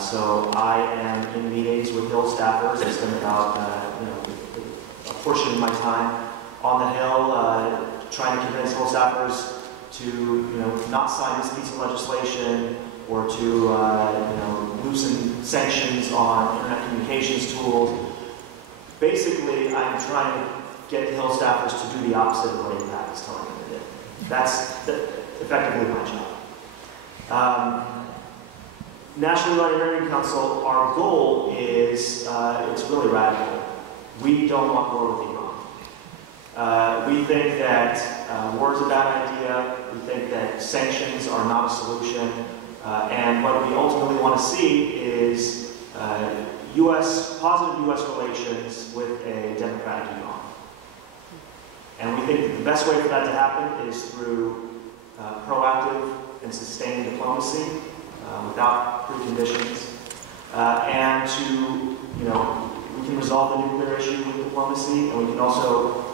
So I am in meetings with Hill staffers. I spend about a portion of my time on the Hill trying to convince Hill staffers to not sign this piece of legislation or to loosen sanctions on internet communications tools. Basically, I'm trying to get the Hill staffers to do the opposite of what AIPAC is telling them to do. That's effectively my job. National Iranian American Council, our goal is, it's really radical. We don't want war with Iran. We think that war is a bad idea. We think that sanctions are not a solution. And what we ultimately want to see is positive U.S. relations with a democratic Iran. And we think that the best way for that to happen is through proactive and sustained diplomacy without preconditions. And we can resolve the nuclear issue with diplomacy, and we can also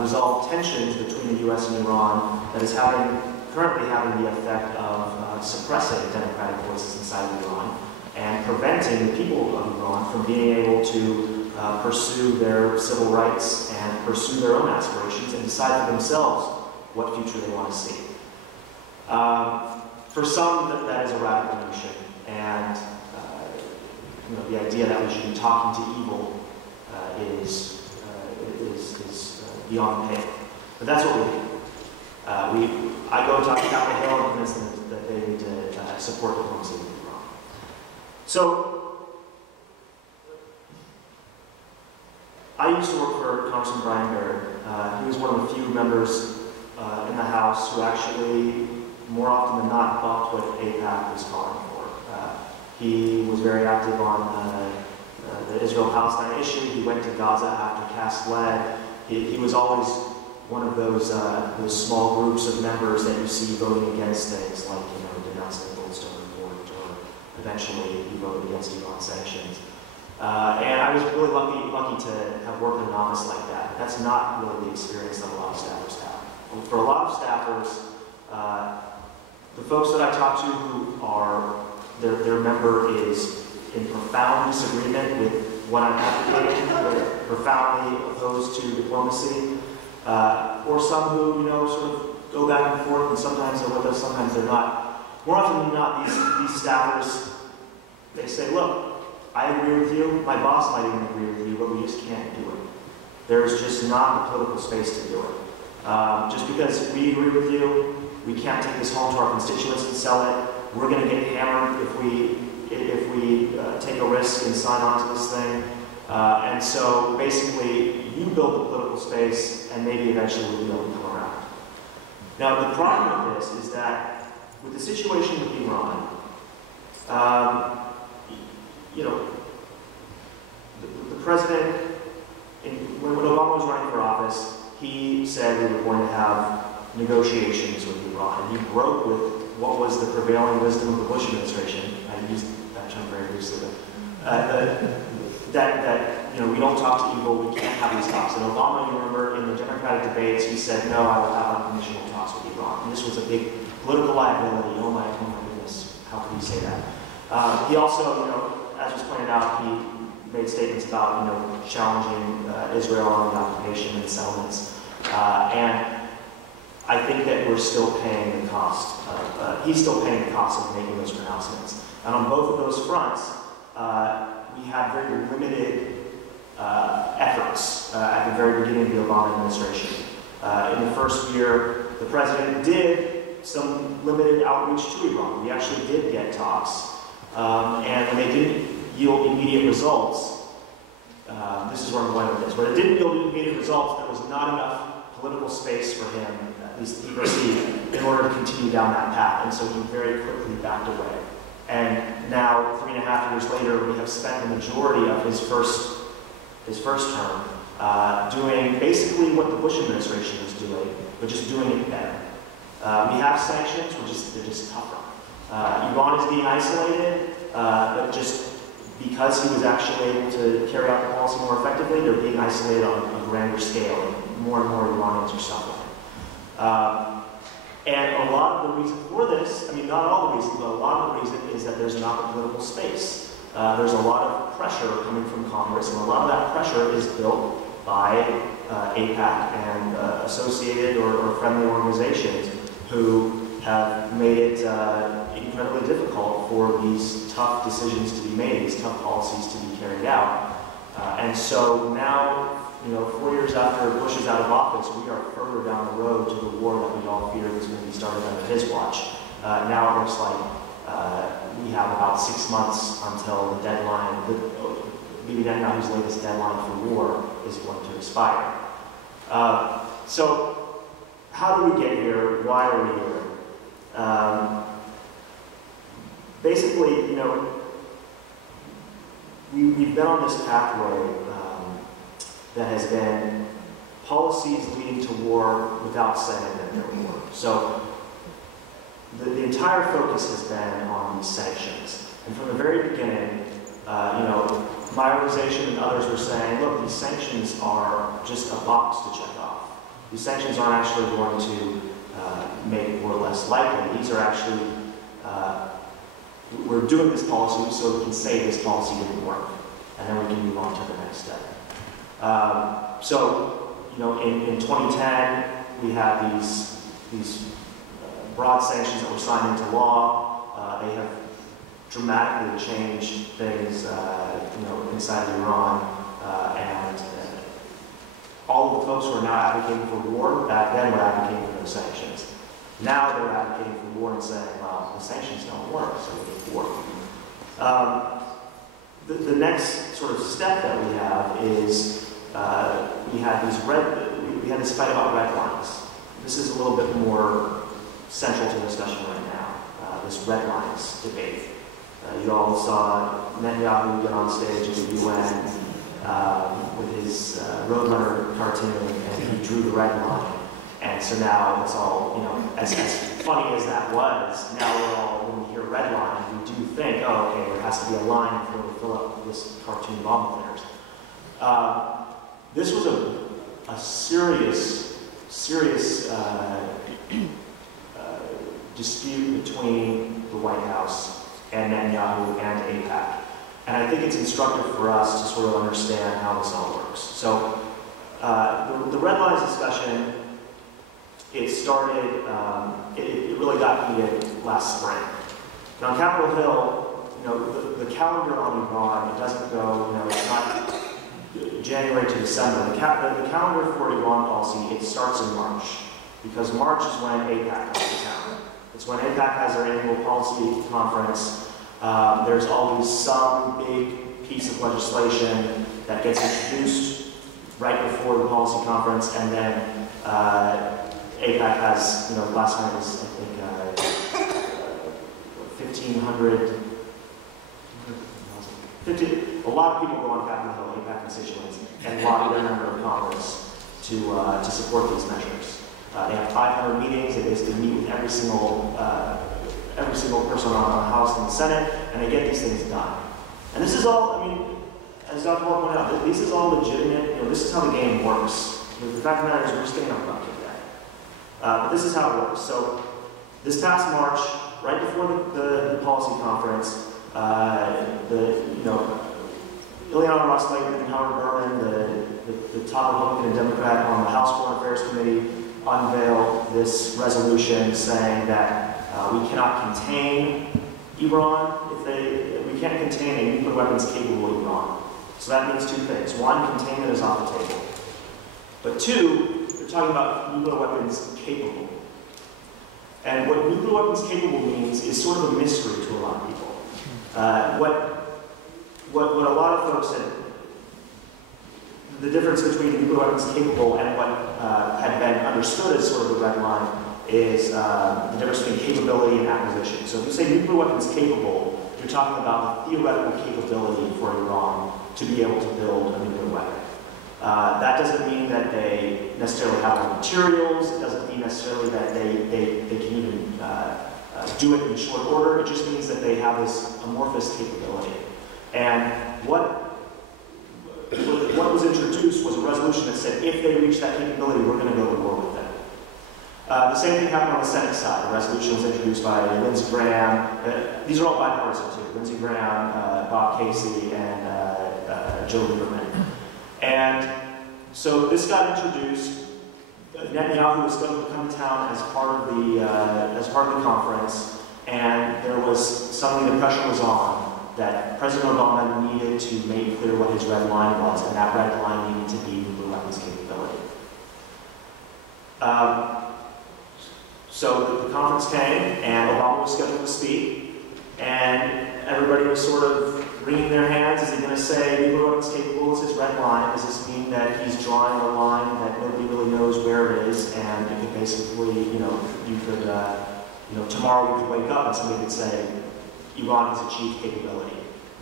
resolve tensions between the U.S. and Iran that is currently having the effect of suppressing democratic voices inside of Iran and preventing the people of Iran from being able to pursue their civil rights and pursue their own aspirations and decide for themselves what future they want to see. For some, that is a radical notion, and the idea that we should be talking to evil is beyond pale. But that's what we do. I go and talk to Capitol Hill and convince them that they need to support diplomacy with Iran. So, I used to work for Congressman Brian Baird. He was one of the few members in the House who actually, more often than not, bucked what AIPAC was calling for. He was very active on the Israel-Palestine issue. He went to Gaza after Cass led. He was always one of those small groups of members that you see voting against things like, denouncing the Goldstone report, or eventually he voted against Iran sanctions. And I was really lucky to have worked in an office like that. That's not really the experience that a lot of staffers have. For a lot of staffers, the folks that I talk to who are, their member is in profound disagreement with what I'm advocating, they're profoundly opposed to diplomacy, or some who, sort of go back and forth, and sometimes they're with us, sometimes they're not. More often than not, these staffers, they say, look, I agree with you, my boss might even agree with you, but we just can't do it. There's just not the political space to do it. Just because we agree with you, we can't take this home to our constituents and sell it. We're going to get hammered if we take a risk and sign on to this thing. And so basically, you build the political space, and maybe eventually we'll be able to come around. Now, the problem with this is that with the situation with Iran, the president, when Obama was running for office, he said we were going to have negotiations with Iran, and he broke with what was the prevailing wisdom of the Bush administration. I used that term very loosely, that we don't talk to evil, we can't have these talks. And Obama, you remember, in the Democratic debates, he said, no, I will have unconditional talks with Iran. And this was a big political liability. Oh my goodness, how could he say that? He also, as was pointed out, he made statements about, challenging Israel on the occupation and settlements. And I think that we're still paying the cost he's still paying the cost of making those pronouncements. And on both of those fronts, we had very limited efforts at the very beginning of the Obama administration. In the first year, the president did some limited outreach to Iran. We actually did get talks. And when they didn't yield immediate results, this is where I'm going with this, when it didn't yield immediate results, there was not enough political space for him, at least he perceived, in order to continue down that path. And so he very quickly backed away. And now, 3.5 years later, we have spent the majority of his first term doing basically what the Bush administration was doing, but just doing it better. We have sanctions, they're just tougher. Iran is being isolated, but just because he was actually able to carry out the policy more effectively, they're being isolated on a grander scale, and more Iranians are suffering. And a lot of the reason for this, not all the reason, but a lot of the reason is that there's not the political space. There's a lot of pressure coming from Congress, and a lot of that pressure is built by AIPAC and associated or friendly organizations who have made it incredibly difficult for these tough decisions to be made, these tough policies to be carried out. And so now, 4 years after Bush is out of office, we are further down the road to the war that we all feared was going to be started under his watch. Now it looks like we have about 6 months until the deadline, Bibi Netanyahu's latest deadline for war is going to expire. So how do we get here? Why are we here? Basically, we've been on this pathway that has been policies leading to war without saying that they're war. So the entire focus has been on these sanctions. And from the very beginning, my organization and others were saying, look, these sanctions are just a box to check off. These sanctions aren't actually going to make war less likely. These are actually, we're doing this policy so we can say this policy didn't work. And then we can move on to the next step. In 2010, we had these broad sanctions that were signed into law. They have dramatically changed things, inside of Iran, and all of the folks who are now advocating for war back then were advocating for those sanctions. Now they're advocating for war and saying, well, the sanctions don't work, so we need war. The next sort of step that we have is we had this fight about red lines. This is a little bit more central to the discussion right now, this red lines debate. You all saw Netanyahu get on stage at the UN with his Roadrunner cartoon, and he drew the red line. And so now it's all, as funny as that was, now we're all, when we hear red line, we do think, oh, okay, there has to be a line before we fill up this cartoon bomb flares. This was a serious dispute between the White House and Netanyahu and AIPAC. And I think it's instructive for us to sort of understand how this all works. So the red lines discussion, it started, it really got heated last spring. Now on Capitol Hill, the calendar on Iran, it doesn't go, it's not January to December. The calendar for Iran policy, it starts in March, because March is when AIPAC comes to town. It's when AIPAC has their annual policy conference. There's always some big piece of legislation that gets introduced right before the policy conference, and then AIPAC has, last night was, I think, 1,500, a lot of people go on Capitol Hill, AIPAC constituents, and lobby their member of Congress to support these measures. They have 500 meetings. They basically meet with every single person on the House and the Senate, and they get these things done. And this is all, I mean, as Dr. Wall pointed out, this is all legitimate. This is how the game works. The fact of the matter is we're just getting our butt kicked at. But this is how it works. So this past March, right before the policy conference, Ileana Ros-Lehtinen and Howard Berman, the top Republican and Democrat on the House Foreign Affairs Committee, unveiled this resolution saying that we cannot contain Iran we can't contain a nuclear weapons capable Iran. So that means two things. One, containment is off the table. But two, they're talking about nuclear weapons capable. And what nuclear weapons capable means is sort of a mystery to a lot of people. What a lot of folks said, the difference between nuclear weapons capable and what had been understood as sort of the red line is the difference between capability and acquisition. So if you say nuclear weapons capable, you're talking about the theoretical capability for Iran to be able to build a nuclear weapon. That doesn't mean that they necessarily have the materials. It doesn't mean necessarily that they can even do it in short order. It just means that they have this amorphous capability. And what was introduced was a resolution that said if they reach that capability, we're going to go to war with them. The same thing happened on the Senate side. The resolution was introduced by Lindsey Graham. These are all bipartisan too. Lindsey Graham, Bob Casey, and Joe Lieberman. And so this got introduced. Netanyahu was going to come to town as part of the conference, and there was suddenly the pressure was on that President Obama needed to make clear what his red line was, and that red line needed to be nuclear weapons capability. So the conference came, and Obama was scheduled to speak, and everybody was sort of wringing their hands. Is he going to say nuclear weapons capable is his red line? Does this mean that he's drawing a line that nobody really knows where it is, and it could basically, tomorrow we could wake up and somebody could say Iran has achieved capability.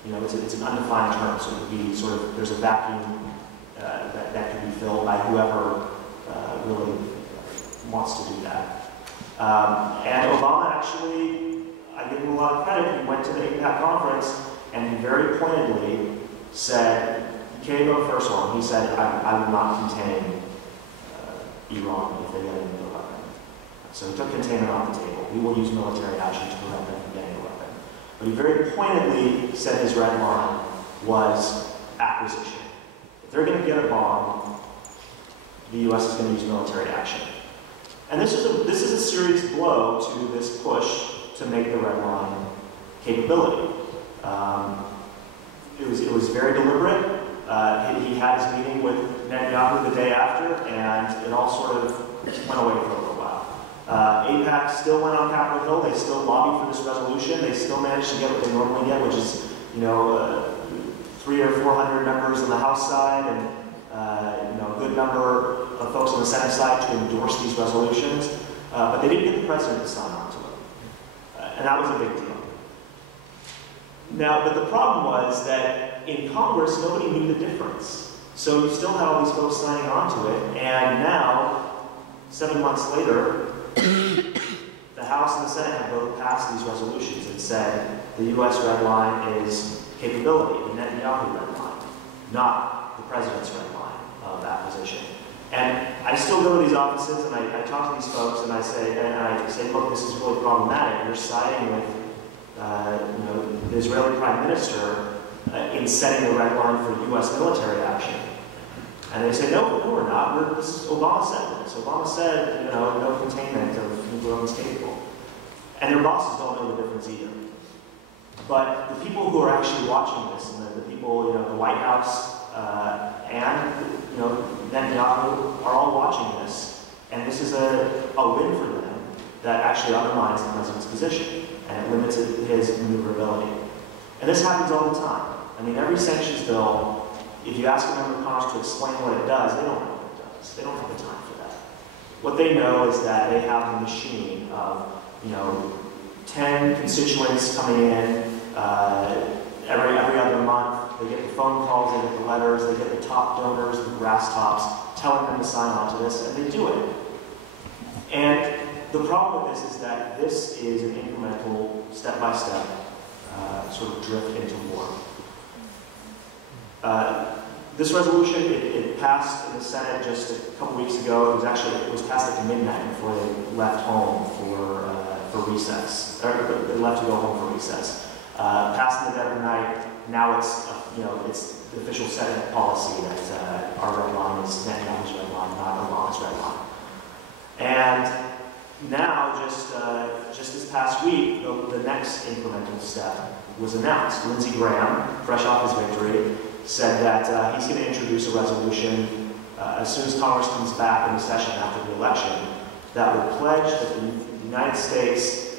It's an undefined term, so it could be sort of, there's a vacuum that could be filled by whoever really wants to do that. And Obama actually, I give him a lot of credit, he went to the AIPAC conference and he very pointedly said, he came up first one, he said, I will not contain Iran if they get a nuclear weapon. So he took containment off the table. We will use military action to prevent them from getting a weapon. But he very pointedly said his red line was acquisition. If they're going to get a bomb, the U.S. is going to use military action. And this is a serious blow to this push to make the red line capability. It was very deliberate. He had his meeting with Netanyahu the day after, and it all sort of went away for a little while. AIPAC still went on Capitol Hill. They still lobbied for this resolution. They still managed to get what they normally get, which is, 300 or 400 members on the House side and a good number of folks on the Senate side to endorse these resolutions. But they didn't get the president to sign on to it. And that was a big deal. Now, but the problem was that in Congress, nobody knew the difference. So you still had all these folks signing on to it, and now, 7 months later, the House and the Senate have both passed these resolutions and said the U.S. red line is capability, the Netanyahu red line, not the president's red line of acquisition. And I still go to these offices and I talk to these folks and I say, look, this is really problematic. You're siding with the Israeli Prime Minister in setting the red line for U.S. military action. And they say, no, we're not. Obama said this. Obama said, no containment of nuclear weapons capable. And their bosses don't know the difference either. But the people who are actually watching this, and the people, the White House and, Netanyahu are all watching this. And this is a win for them that actually undermines the president's position and it limits his maneuverability. And this happens all the time. I mean, every sanctions bill, if you ask a member of Congress to explain what it does, they don't know what it does. They don't have the time for that. What they know is that they have a machine of, 10 constituents coming in every other month. They get the phone calls, they get the letters, they get the top donors, the brass tops, telling them to sign on to this, and they do it. And the problem with this is that this is an incremental, step-by-step sort of drift into war. This resolution, it passed in the Senate just a couple weeks ago. It was passed at midnight before they left home for recess. Or they left to go home for recess. Passed in the dead of the night. Now it's it's the official Senate policy that our red line is Netanyahu's red line, not Iran's red line. And now, just this past week, the next incremental step was announced. Lindsey Graham, fresh off his victory, said that he's going to introduce a resolution as soon as Congress comes back in the session after the election that would pledge that the United States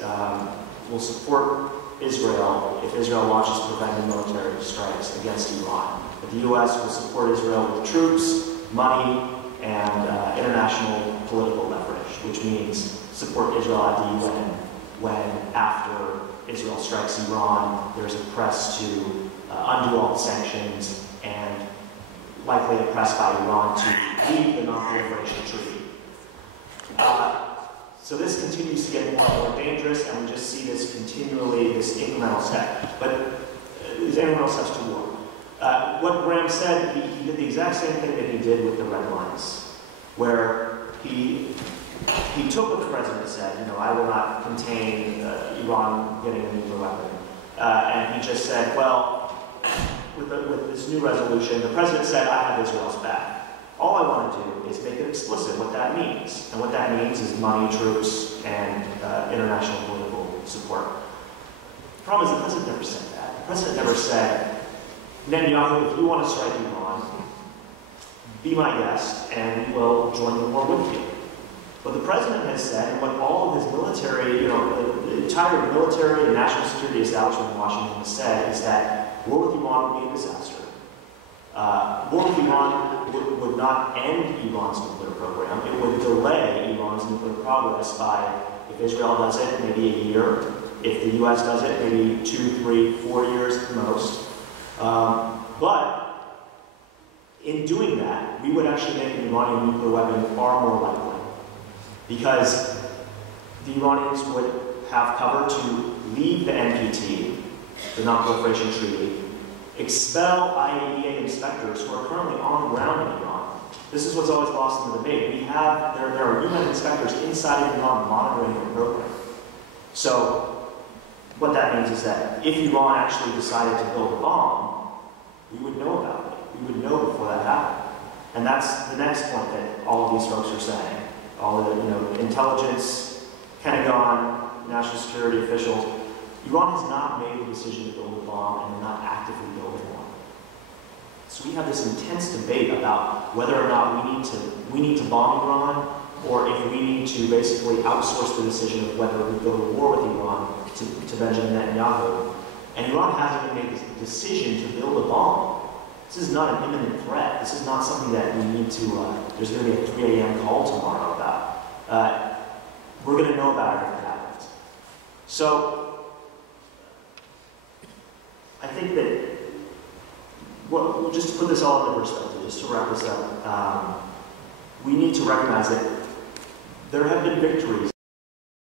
will support Israel if Israel launches preventive military strikes against Iran. That the U.S. will support Israel with troops, money, and international political leverage, which means support Israel at the UN when, after Israel strikes Iran, there's a press to undo all the sanctions and likely a press by Iran to leave the non-proliferation treaty. So this continues to get more and more dangerous, and we just see this continually, this incremental step. But these incremental steps to war. What Graham said, he did the exact same thing that he did with the red lines, where he took what the president said, I will not contain Iran getting a nuclear weapon. And he just said, well, with this new resolution, the president said, I have Israel's back. All I want to do is make it explicit what that means. And what that means is money, troops, and international political support. The problem is the president never said that. The president never said, Netanyahu, if you want to strike Iran, be my guest, and we will join the war with you. What the president has said, and what all of his military, the entire military and national security establishment in Washington has said, is that war with Iran would be a disaster. War with Iran would not end Iran's nuclear program. It would delay Iran's nuclear progress by, if Israel does it, maybe a year. If the U.S. does it, maybe 2, 3, 4 years at the most. But in doing that, we would actually make an Iranian nuclear weapon far more likely. Because the Iranians would have cover to leave the NPT, the Non-Proliferation Treaty, expel IAEA inspectors who are currently on the ground in Iran. This is what's always lost in the debate. There are UN inspectors inside of Iran monitoring the program. So what that means is that if Iran actually decided to build a bomb, we would know about it. We would know before that happened. And that's the next point that all of these folks are saying. All of the intelligence, Pentagon, national security officials. Iran has not made the decision to build a bomb, and they're not actively building one. So we have this intense debate about whether or not we need to bomb Iran, or if we need to basically outsource the decision of whether we go to war with Iran to Benjamin Netanyahu. And Iran hasn't even made the decision to build a bomb. This is not an imminent threat. This is not something that we need to, there's going to be a 3 a.m. call tomorrow about. We're going to know about it if it happens. So, I think that, well, just to put this all into perspective, just to wrap this up, we need to recognize that there have been victories